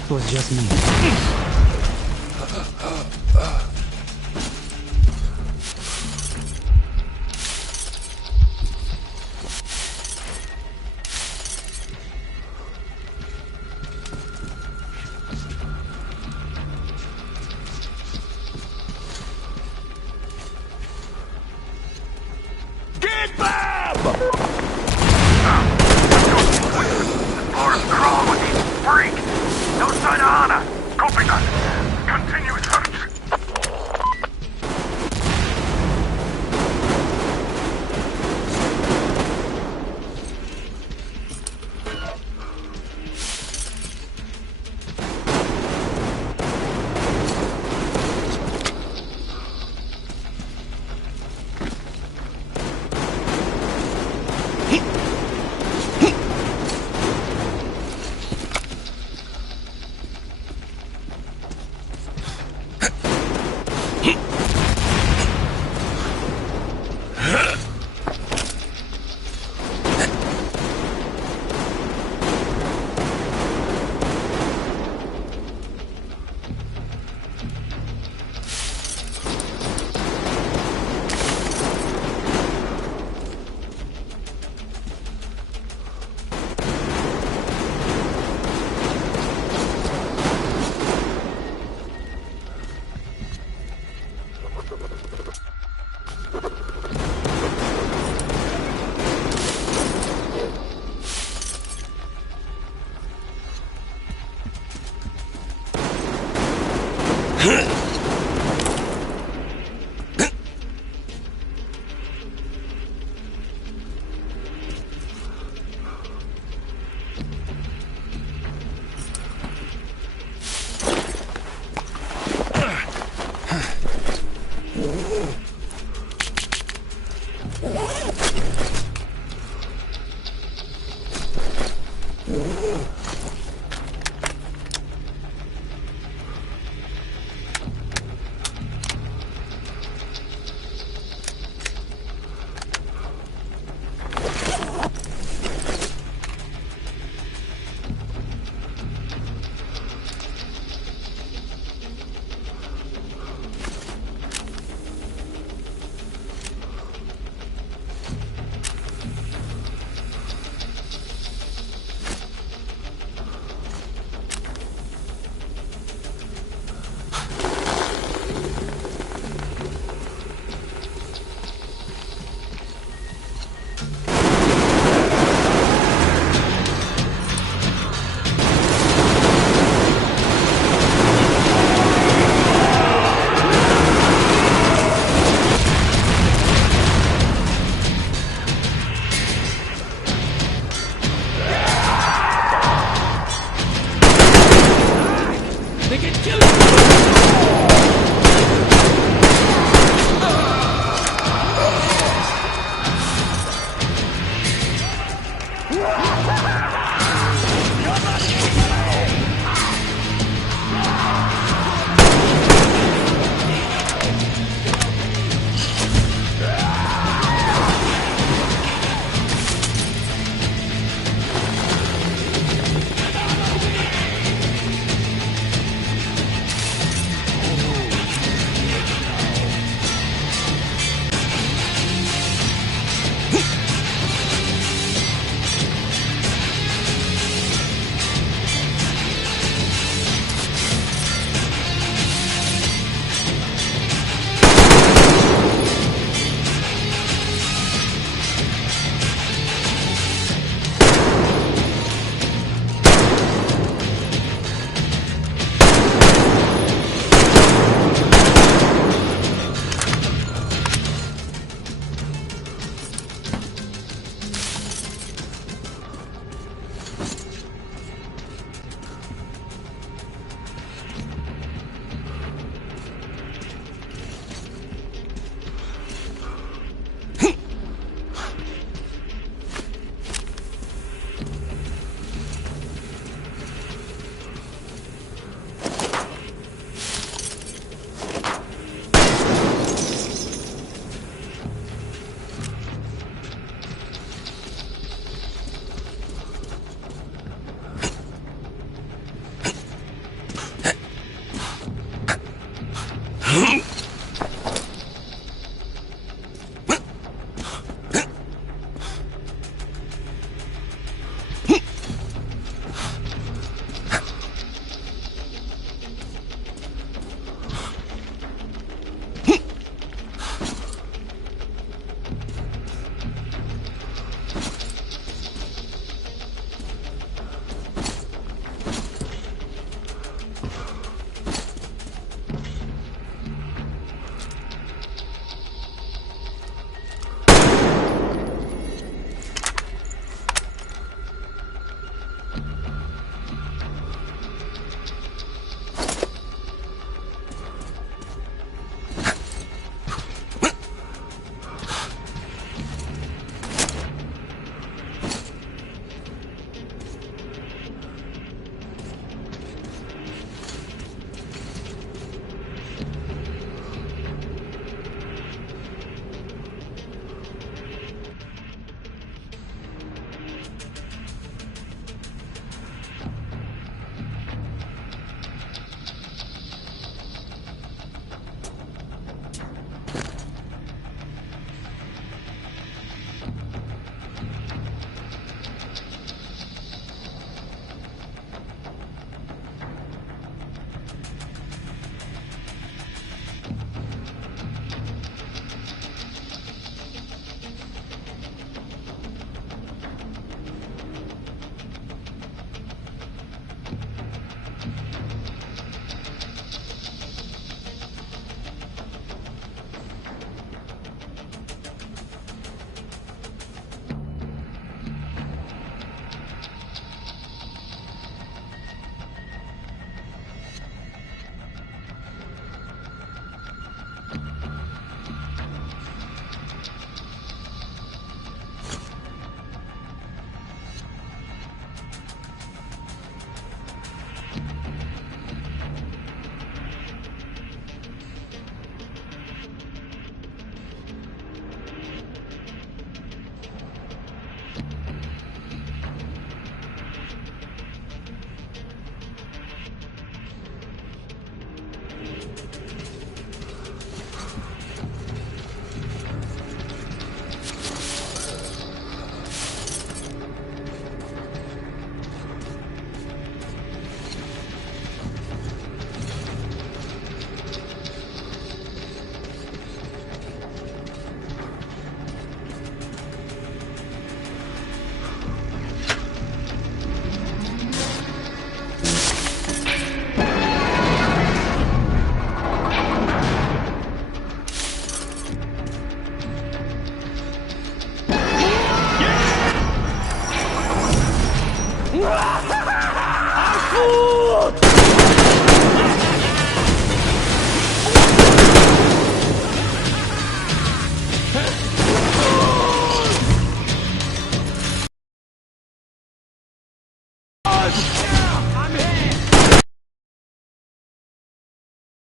It was just me. Get back! No sign of Anna. Copy that. Continue search.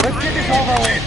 Let's get this over with.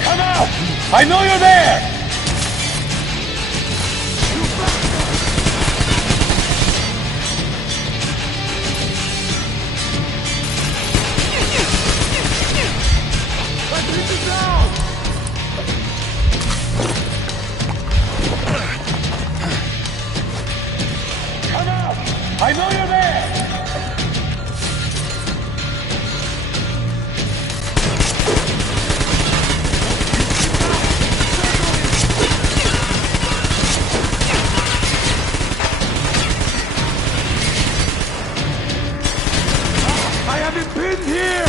Come out! I know you're there! Come out! I know you're there! I have been pinned here!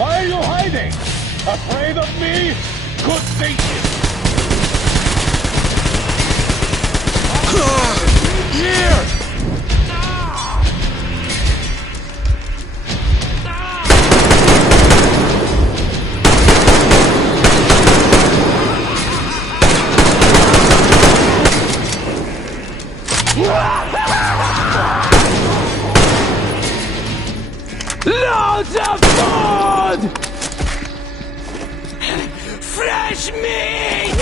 Why are you hiding? Afraid of me? Good thinking. Here! Loads of food! Fresh meat!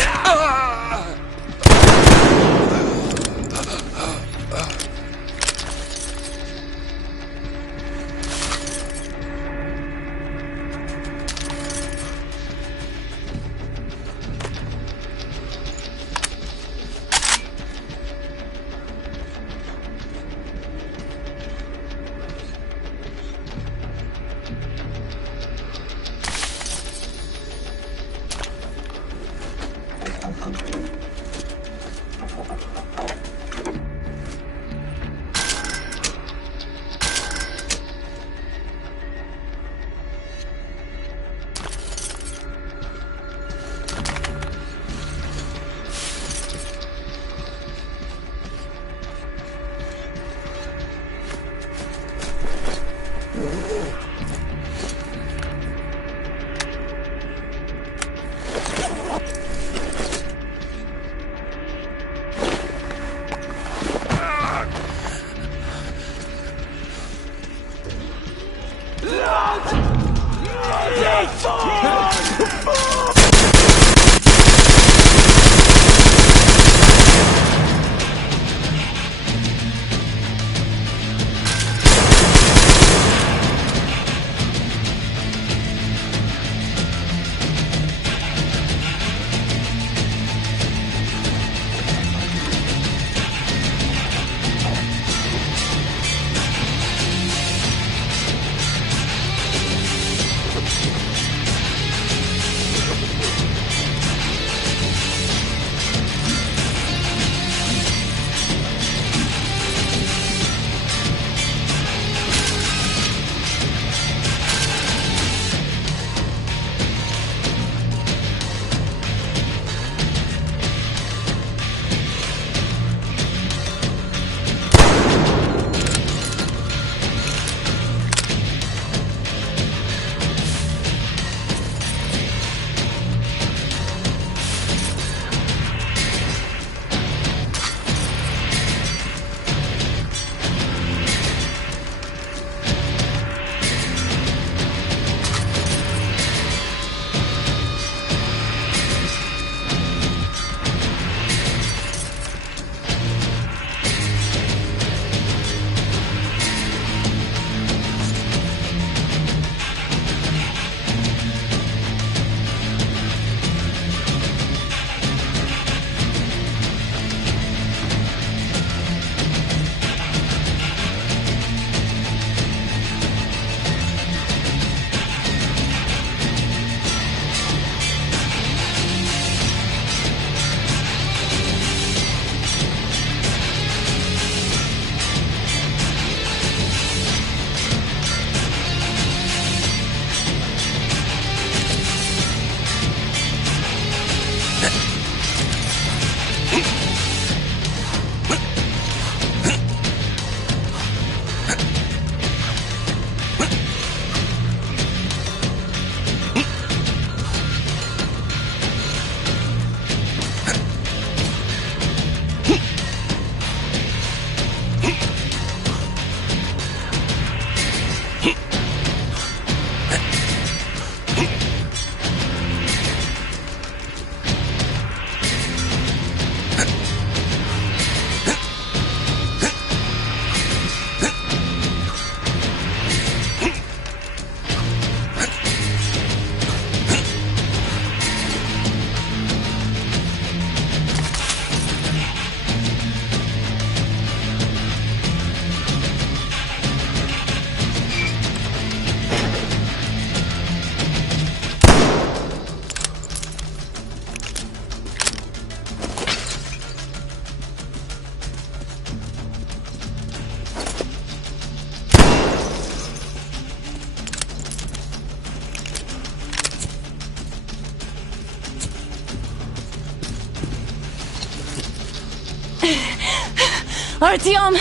Artyom,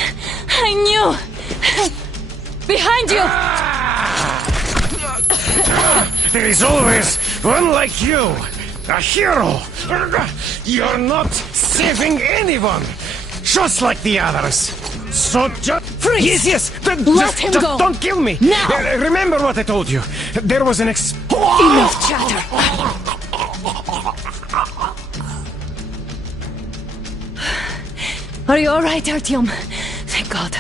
I knew! Behind you! There is always one like you, a hero. You're not saving anyone, just like the others. So just freeze! Yes. Let him just go. don't kill me. Now. Remember what I told you. There was an Enough chatter. Are you all right, Artyom? Thank God.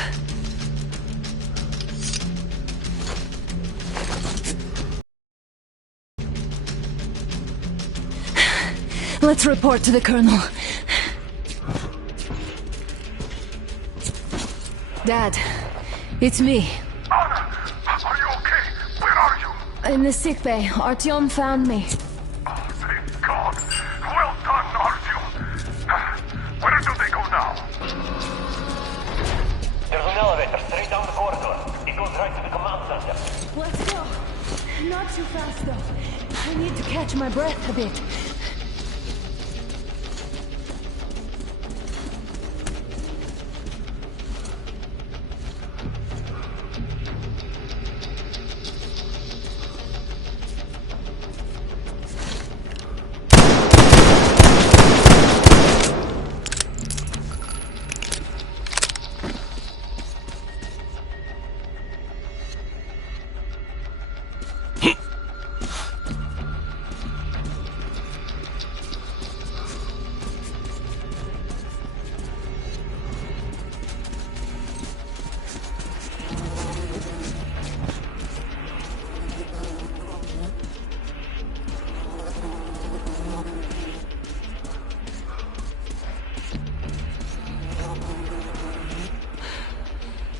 Let's report to the Colonel. Dad, it's me. Anna, are you okay? Where are you? In the sick bay. Artyom found me. Oh, thank God. Well done, Artyom. Where do they go now? There's an elevator straight down the corridor. It goes right to the command center. Let's go. Not too fast, though. I need to catch my breath a bit.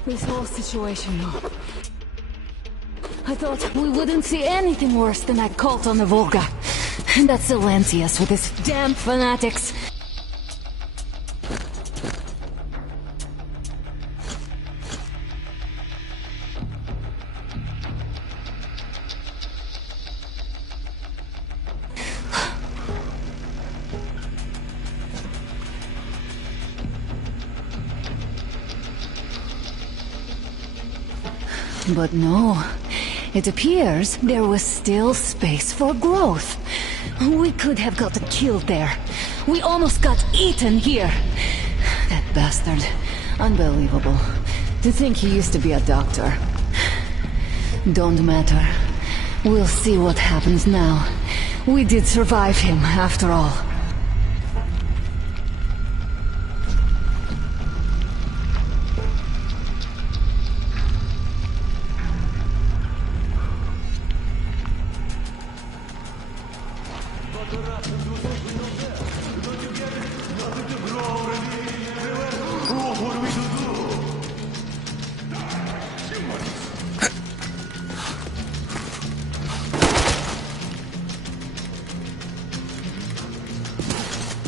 This whole situation, though. I thought we wouldn't see anything worse than that cult on the Volga. And that's Silencius with his damn fanatics. But no, it appears there was still space for growth. We could have gotten killed there. We almost got eaten here. That bastard. Unbelievable. To think he used to be a doctor. Don't matter. We'll see what happens now. We did survive him, after all.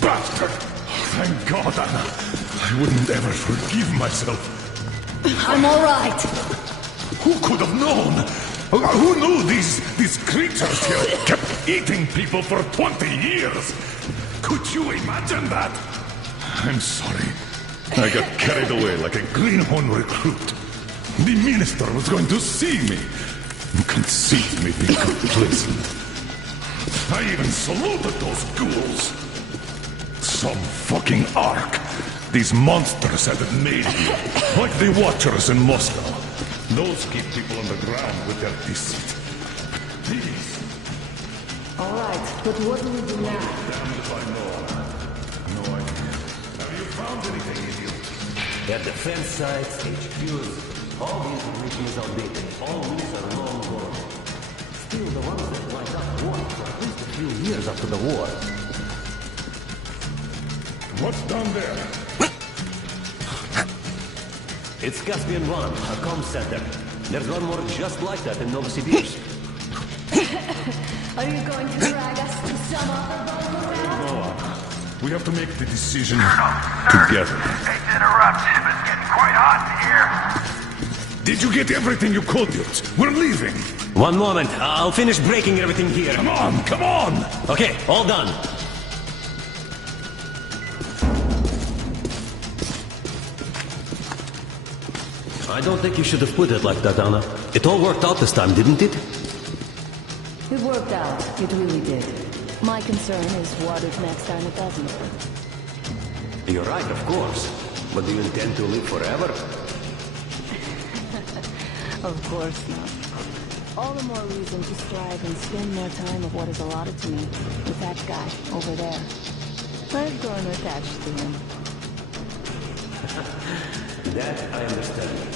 Bastard! Thank God, Anna. I wouldn't ever forgive myself. I'm all right. Who could have known? Who knew these creatures here kept eating people for 20 years? Could you imagine that? I'm sorry. I got carried away like a greenhorn recruit. The minister was going to see me. Conceit made me complacent. I even saluted those ghouls. Some fucking ark. These monsters had it made here, like the Watchers in Moscow. Those keep people on the ground with their deceit. These... All right, but what do we do now? Damned if I know. No idea. Have you found anything, idiot? Their defense sites, HQs, all these information is outdated. All these are long gone. Still, the ones that light up work for at least a few years after the war. What's down there? It's Caspian 1, a comm center. There's one more just like that in Novosibirsk. Are you going to drag us to some other bunker now? No, we have to make the decision together. Hate to interrupt, but it's getting quite hot in here. Did you get everything you could, Yurt? We're leaving. One moment, I'll finish breaking everything here. Come on, come on! Okay, all done. I don't think you should have put it like that, Anna. It all worked out this time, didn't it? It worked out. It really did. My concern is what if next time it doesn't? You're right, of course. But do you intend to live forever? Of course not. All the more reason to strive and spend more time of what is allotted to me with that guy over there. I've grown attached to him. That I understand.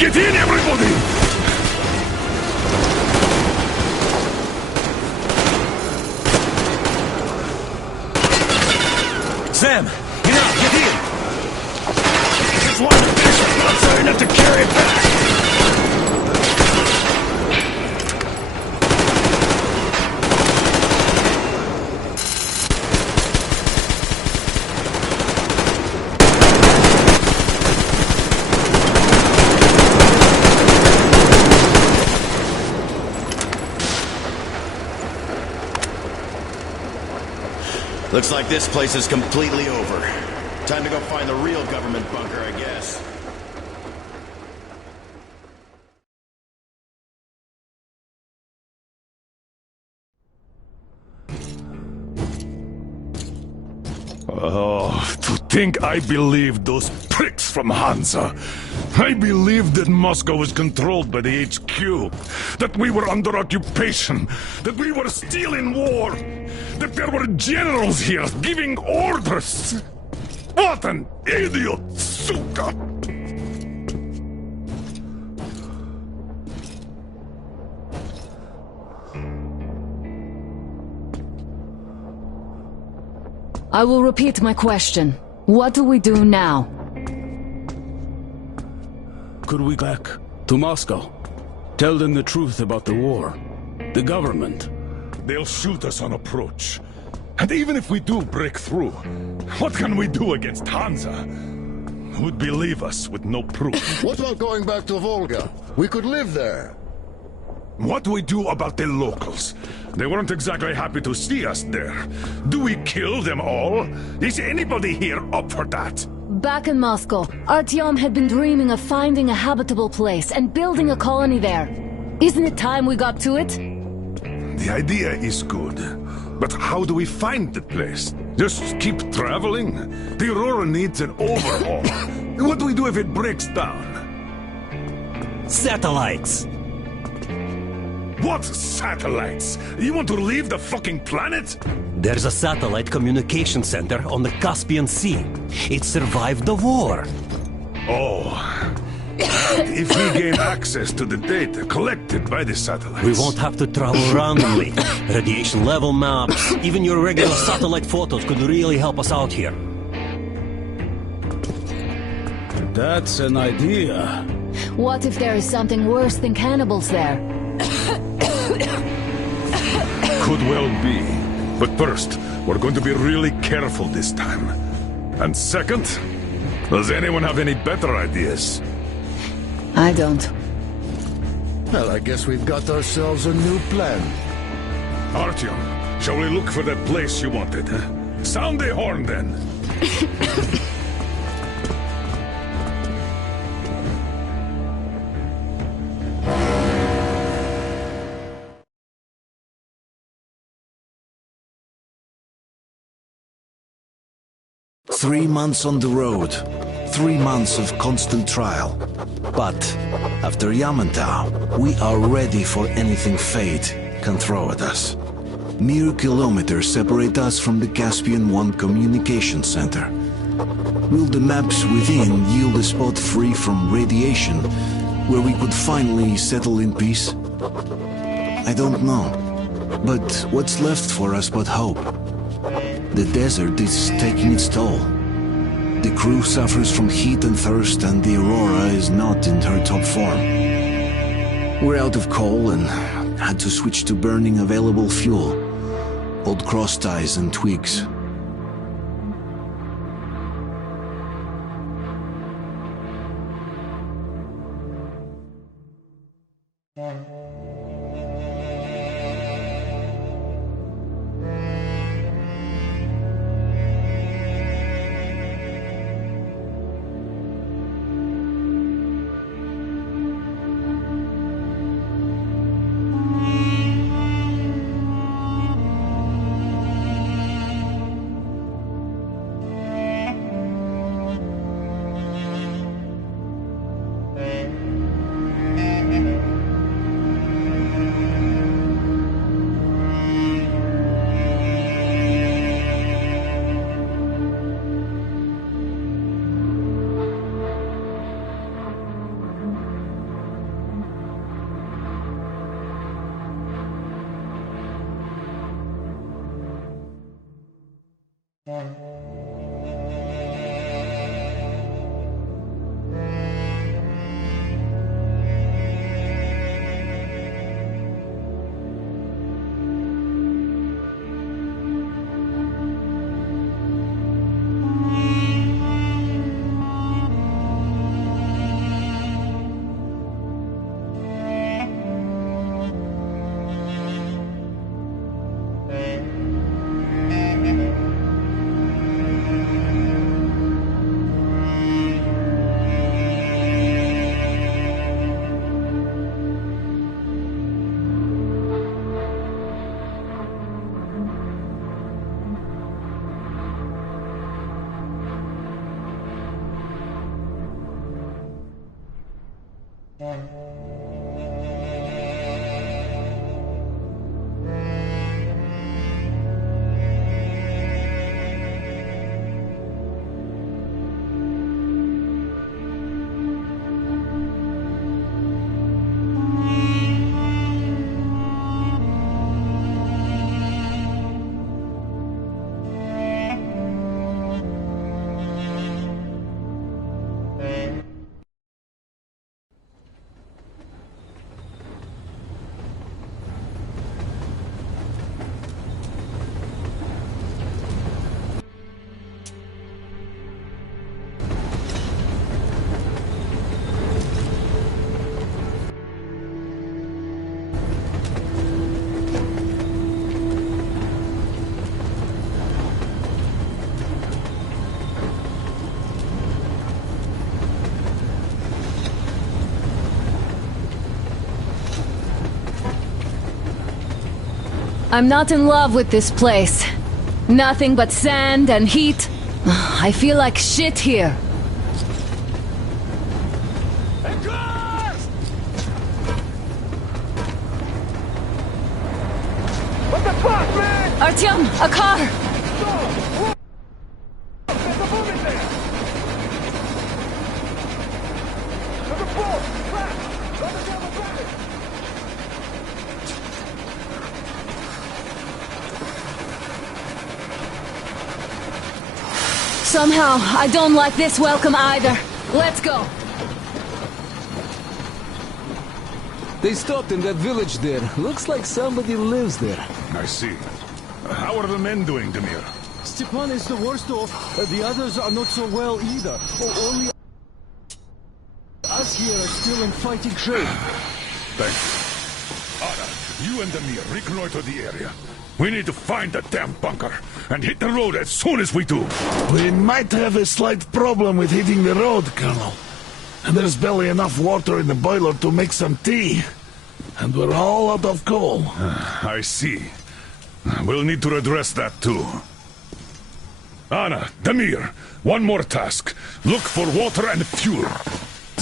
Get in, everybody! Sam, get out, get in! Just one fish is not sorry enough to carry it back! Looks like this place is completely over. Time to go find the real government bunker, I guess. Oh, to think I believed those pricks from Hansa. I believed that Moscow was controlled by the HQ, that we were under occupation, that we were still in war, that there were generals here giving orders. What an idiot, suka! I will repeat my question. What do we do now? Could we go back to Moscow? Tell them the truth about the war. The government. They'll shoot us on approach. And even if we do break through, what can we do against Hansa? Who'd believe us with no proof? What about going back to Volga? We could live there. What do we do about the locals? They weren't exactly happy to see us there. Do we kill them all? Is anybody here up for that? Back in Moscow, Artyom had been dreaming of finding a habitable place and building a colony there. Isn't it time we got to it? The idea is good. But how do we find the place? Just keep traveling? The Aurora needs an overhaul. What do we do if it breaks down? Satellites! What satellites? You want to leave the fucking planet? There's a satellite communication center on the Caspian Sea. It survived the war. Oh. If we gain access to the data collected by the satellites... We won't have to travel randomly. Radiation level maps, even your regular satellite photos could really help us out here. That's an idea. What if there is something worse than cannibals there? Could well be. But first, we're going to be really careful this time. And second, does anyone have any better ideas? I don't. Well, I guess we've got ourselves a new plan. Artyom, shall we look for that place you wanted? Sound the horn, then. 3 months on the road, 3 months of constant trial. But after Yamantau, we are ready for anything fate can throw at us. Mere kilometers separate us from the Caspian One communication center. Will the maps within yield a spot free from radiation, where we could finally settle in peace? I don't know. But what's left for us but hope? The desert is taking its toll. The crew suffers from heat and thirst, and the Aurora is not in her top form. We're out of coal and had to switch to burning available fuel. Old cross ties and twigs. I'm not in love with this place. Nothing but sand and heat. I feel like shit here. What the fuck, man? Artyom, a car! There's a movement there! There's a ball! Crash! Let us have a battle! Somehow, I don't like this welcome either. Let's go. They stopped in that village there. Looks like somebody lives there. I see. How are the men doing, Demir? Stepan is the worst off. The others are not so well either. Only us here are still in fighting shape. Thank you. Anna, you and Demir reconnoiter the area. We need to find the damn bunker and hit the road as soon as we do. We might have a slight problem with hitting the road, Colonel. And there's barely enough water in the boiler to make some tea. And we're all out of coal. I see. We'll need to address that too. Anna, Demir, one more task. Look for water and fuel.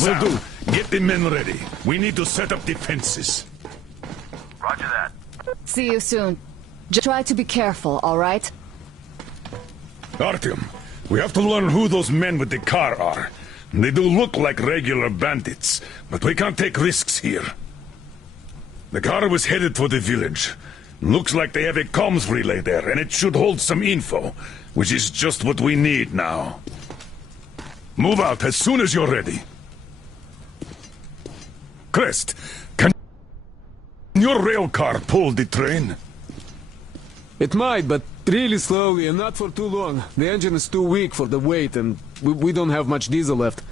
Will do. Get the men ready. We need to set up defenses. Roger that. See you soon. Just try to be careful, all right? Artyom, we have to learn who those men with the car are. They do look like regular bandits, but we can't take risks here. The car was headed for the village. Looks like they have a comms relay there, and it should hold some info, which is just what we need now. Move out as soon as you're ready. Crest, can your rail car pull the train? It might, but really slowly and not for too long. The engine is too weak for the weight, and we don't have much diesel left.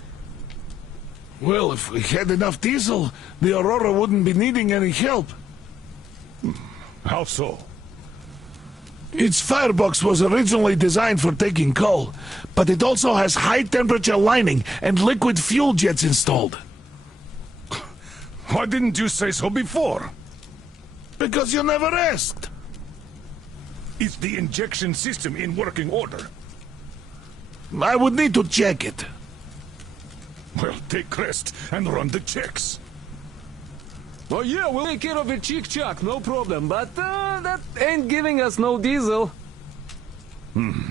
Well, if we had enough diesel, the Aurora wouldn't be needing any help. How so? Its firebox was originally designed for taking coal, but it also has high-temperature lining and liquid fuel jets installed. Why didn't you say so before? Because you never asked. Is the injection system in working order? I would need to check it. Well, take Crest and run the checks. Oh yeah, we'll take care of it, chick-chock, no problem. But that ain't giving us no diesel.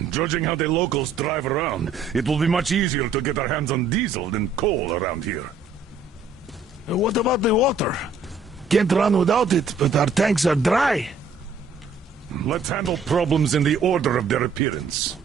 Judging how the locals drive around, it will be much easier to get our hands on diesel than coal around here. What about the water? Can't run without it, but our tanks are dry. Let's handle problems in the order of their appearance.